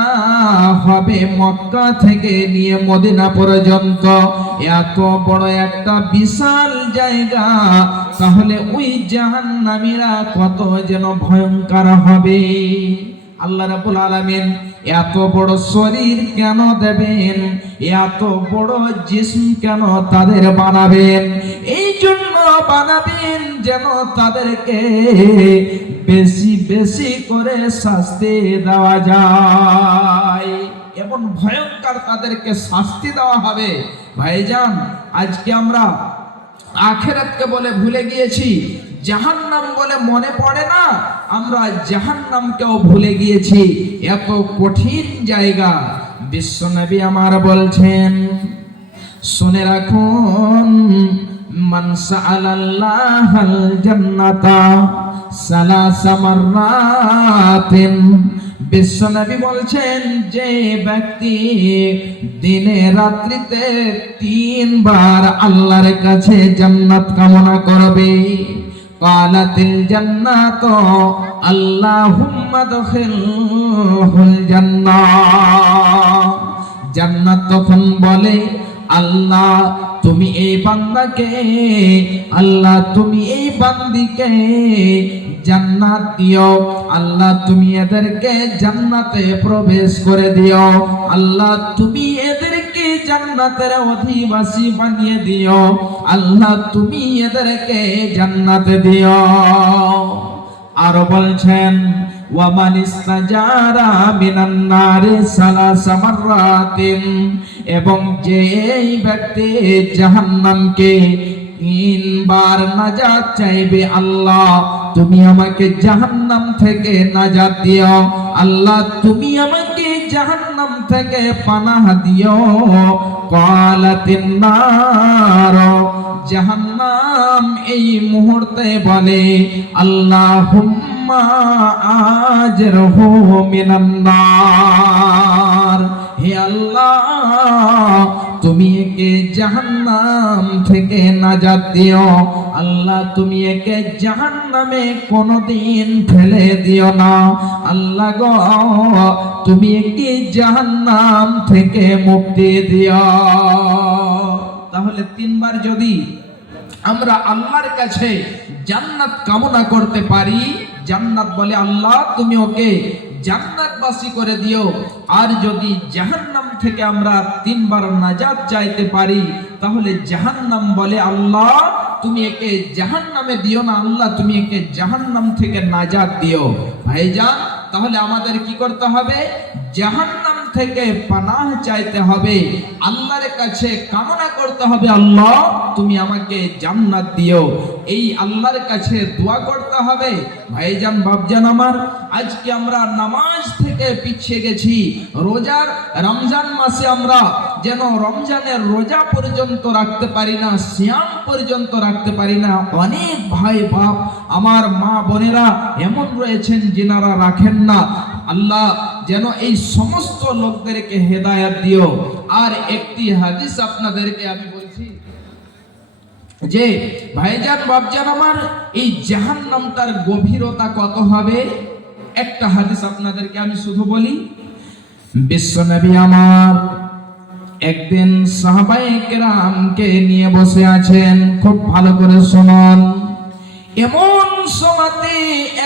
হবে মক্কা থেকে নিয়ে মদিনা পর্যন্ত এত বড় একটা বিশাল জায়গা, তাহলে ওই জাহান্নামীরা কত যেন ভয়ঙ্কর হবে। আল্লাহ রাব্বুল আলামিন এত বড় শরীর কেন দেবেন, এত বড় জিসম কেন তাদের বানাবেন? এই জন্য বানাবেন যেন তাদেরকে বেশি বেশি করে শাস্তি দেওয়া যায়। এমন ভয়ঙ্কর তাদেরকে শাস্তি দেওয়া হবে ভাইজান, আজকে আমরা আখিরাতকে বলে ভুলে গিয়েছি, জাহান্নাম বলে মনে পড়ে না, আমরা জাহান্নামকেও ভুলে গিয়েছি। এত কঠিন জায়গা। বিশ্বনবী আমার বলছেন, শুনে রাখুন, মান সাআলাল্লাহাল জান্নাতা সালাসা মাররাতিন। বিশ্বনবী বলছেন, যে ব্যক্তি দিনে রাত্রিতে 3 বার আল্লাহর কাছে জান্নাত কামনা করবে, কালাতিল জান্নাত আল্লাহুম্মা দখিলহুল জান্নাহ। জান্নাত তখন বলে, আল্লাহ তুমি এই বান্দাকে, আল্লাহ তুমি এই বান্দিকে জান্নাত দিও, আল্লাহ তুমি এদেরকে জান্নাতে প্রবেশ করে দিও, আল্লাহ তুমি এদেরকে জান্নাতের অধিবাসী বানিয়ে দিও, আল্লাহ তুমি এদেরকে জান্নাতে দিও। আরো বলছেন, ওয়ামান ইস্তাজারা মিনান নারি সালাসা মাররাতিন। এবং যে এই ব্যক্তি জাহান্নামকে 3 বার নাজাত চাইবে, আল্লাহ তুমি আমাকে জাহান্নাম থেকে নাজাত দিও, আল্লাহ তুমি আমাকে জাহান্নাম থেকে পানাহ দিও, কালাতিন নার। জাহান্নাম এই মুহূর্তে বলে, আল্লাহুম্মা আজরহু মিনান নার। হে আল্লাহ তুমি একে জাহান্নাম থেকে নাজাত দিও, আল্লাহ তুমি একে জাহান্নামে কোনোদিন ফেলে দিও না, আল্লাহ গো তুমি একে জাহান্নাম থেকে মুক্তি দিও। তাহলে 3 বার যদি আমরা আল্লাহর কাছে জান্নাত কামনা করতে পারি, জান্নাত বলে আল্লাহ তুমি ওকে জান্নাতবাসী করে দিও। আর যদি জাহান্নাম থেকে আমরা 3 বার নাজাত চাইতে পারি, তাহলে জাহান্নাম বলে আল্লাহ তুমি একে জাহান্নামে দিও না, আল্লাহ তুমি একে জাহান্নাম থেকে নাজাত দিও। ভাইজান, তাহলে আমাদের কি করতে হবে? জাহান্নাম থেকে পানাহ চাইতে হবে, আল্লাহর কাছে কামনা করতে হবে, আল্লাহ তুমি আমাকে জান্নাত দিও। এই আল্লাহর কাছে দোয়া করতে হবে। ভাইজান বাপজান আমার, আজকে আমরা নামাজ থেকে পিছিয়ে গেছি। রোজার রমজান মাসে আমরা যেন রমজানের রোজা পর্যন্ত রাখতে পারি না, সিয়াম পর্যন্ত রাখতে পারি না। অনেক ভাই বাপ আমার মা বোনেরা এমন রয়েছেন যিনারা রাখেন না। আল্লাহ যেন এই সমস্ত লোকদেরকে হেদায়েত দিও। আর একটি হাদিস আপনাদেরকে আমি বলছি যে ভাইজান বাপজান আমার, এই জাহান্নামটার গভীরতা কত হবে। একটা হাদিস আপনাদেরকে আমি শুধু বলি। বিশ্বনবী আমার একদিন সাহাবায়ে কেরামকে নিয়ে বসে আছেন, খুব ভালো করে শুনুন। এমন সময়তে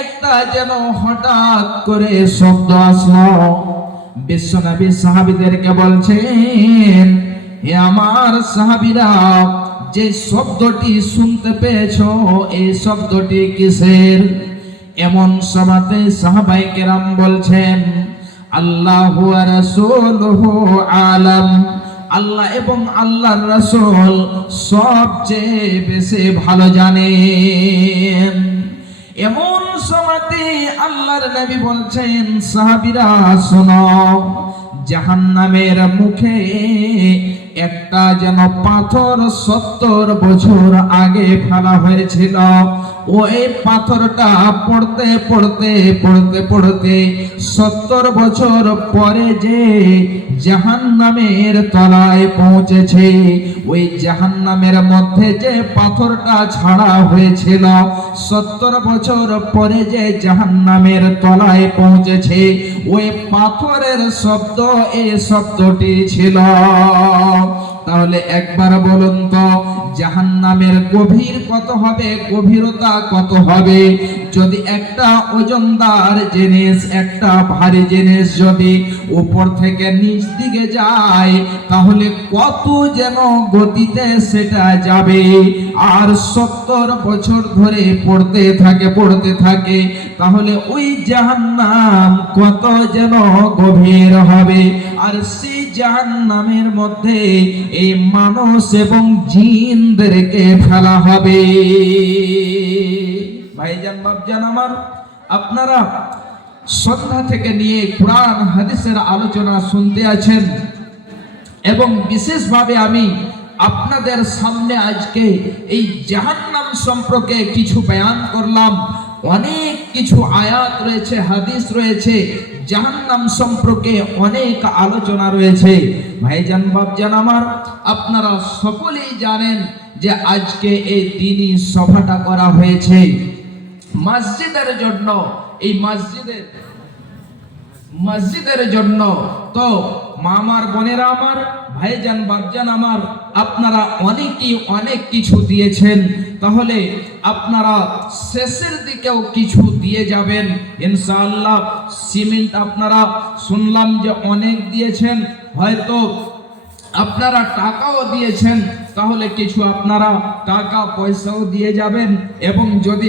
একটা যেন হঠাৎ করে শব্দ আসলো। বিশ্বনবী সাহাবীদেরকে বলছেন, হে আমার সাহাবীরা, যে শব্দটি শুনতে পেয়েছো এই শব্দটি কিসের? এমন সময়তে সাহাবায়ে কেরাম বলছেন, আল্লাহু ওয়া রাসূলুহু আলাম, আল্লাহ এবং আল্লাহর রাসূল সবচেয়ে বেশি ভালো জানেন। এমন সময়তে আল্লাহর নবী বলছেন, সাহাবীরা শোনো, জাহান্নামের মুখে একটা যেন পাথর 70 বছর আগে ফেলা হয়েছিল। ওই পাথরটা পড়তে পড়তে পড়তে পড়তে 70 বছর পরে যে জাহান্নামের তলায় পৌঁছেছে, ওই জাহান্নামের মধ্যে যে পাথরটা ছাড়া হয়েছিল 70 বছর পরে যে জাহান্নামের তলায় পৌঁছেছে, ওই পাথরের শব্দ এই শব্দটি ছিল। তাহলে একবার বলুন তো, জাহান্নামের গভীর কত হবে, গভীরতা কত হবে? যদি একটা ওজনদার জিনিস, একটা ভারী জিনিস যদি উপর থেকে নিচ দিকে যায়, তাহলে কত যেন গতিতে সেটা যাবে। আর 70 বছর ধরে পড়তে থাকে পড়তে থাকে, তাহলে ওই জাহান্নাম কত যেন গভীর হবে। আর সেই জাহান্নামের মধ্যে এই মানুষ এবং জিনদেরকে ফেলা হবে। ভাইজান বাপজান আমার, আপনারা সন্ধ্যা থেকে নিয়ে কোরআন হাদিসের আলোচনা শুনতে আছেন এবং বিশেষভাবে আমি আপনাদের সামনে আজকে এই জাহান্নাম সম্পর্কে কিছু বয়ান করলাম। অনেক কিছু আয়াত রয়েছে, হাদিস রয়েছে, জাহান্নাম সম্পর্কে অনেক আলোচনা রয়েছে। ভাইজান বাপজান আমার, আপনারা সকলেই জানেন যে আজকে এই দিনই সভাটা করা হয়েছে মসজিদের জন্য। এই মসজিদের জন্য তো মামার বোনেরা আমার, ভাইজান বাপজান আমার, আপনারা অনেকেই অনেক কিছু দিয়েছেন, তাহলে আপনারা শেষের দিকেও কিছু দিয়ে যাবেন ইনশাআল্লাহ। সিমেন্ট আপনারা শুনলাম যে অনেক দিয়েছেন, হয়তো আপনারা টাকাও দিয়েছেন, তাহলে কিছু আপনারা টাকা পয়সাও দিয়ে যাবেন। এবং যদি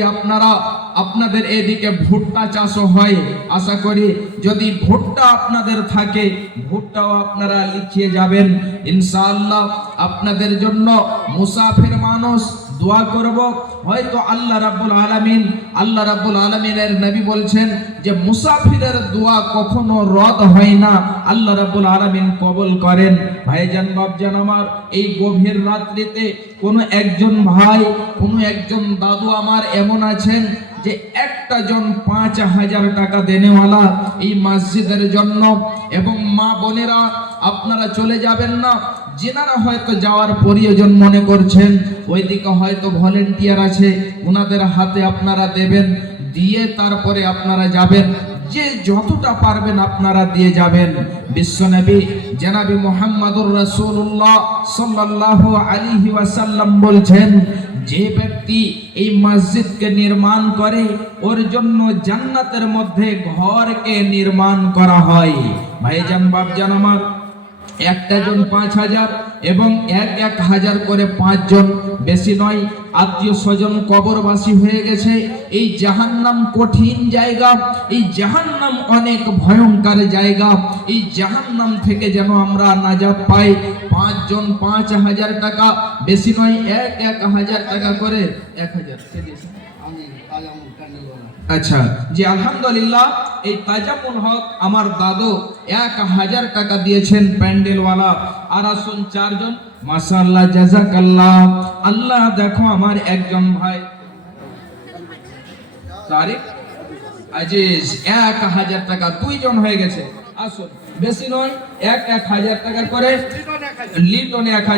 আপনাদের এদিকে ভুট্টা চাষও হয়, আশা করি যদি ভুট্টা আপনাদের থাকে, ভুট্টাও আপনারা লিখিয়ে যাবেন ইনশাআল্লাহ। আপনাদের জন্য মুসাফির মানুষ দোয়া করব। হয়তো আল্লাহ রাব্বুল আলামিনের নবী বলছেন যে মুসাফিরের দোয়া কখনো রদ হয় না, আল্লাহ রাব্বুল আলামিন কবুল করেন। ভাইজান বাপজান আমার, এই গভীর রাত্রিতে কোনো একজন ভাই, কোনো একজন দাদু আমার এমন আছেন যে একটা জন 5,000 টাকা দেনেওয়ালা এই মসজিদের জন্য। এবং মা বোনেরা, আপনারা চলে যাবেন না, যেনারা হয়তো যাওয়ার প্রয়োজন মনে করছেন, ওইদিকে হয়তো ভলেন্টিয়ার আছে, ওনাদের হাতে আপনারা দেবেন, দিয়ে তারপরে আপনারা যাবেন। যে যতটা পারবেন আপনারা দিয়ে যাবেন। বিশ্বনবী জনাবি মুহাম্মদুর রাসূলুল্লাহ সাল্লাল্লাহু আলাইহি ওয়াসাল্লাম বলছেন, যে ব্যক্তি এই মসজিদকে নির্মাণ করে ওর জন্য জান্নাতের মধ্যে ঘরকে নির্মাণ করা হয়। ভাইজান বাপজান আমার, একটা জন 5,000 এবং 1,000 করে 5 জন, বেশি নয়। আত্মীয় স্বজন কবরবাসী হয়ে গেছে। এই জাহান্নাম কঠিন জায়গা, এই জাহান্নাম অনেক ভয়ঙ্কর জায়গা। এই জাহান্নাম থেকে যেন আমরা নাজাত পাই। 5 জন 5,000 টাকা, বেশি নয়, 1,000 টাকা করে 1,000। আচ্ছা জি, আলহামদুলিল্লাহ। এই তাজামুল হক আমার দাদু 1,000 টাকা দিয়েছেন প্যান্ডেলওয়ালা। আর আসুন 4 জন, মাশাআল্লাহ, জাযাকাল্লাহ। আল্লাহ দেখো আমার একজন ভাই তারিক আজিজ 1,000 টাকা, 2 জন হয়ে গেছে। আসুন, বেশি নয়, 1,000 টাকা করে লিটন 1,000।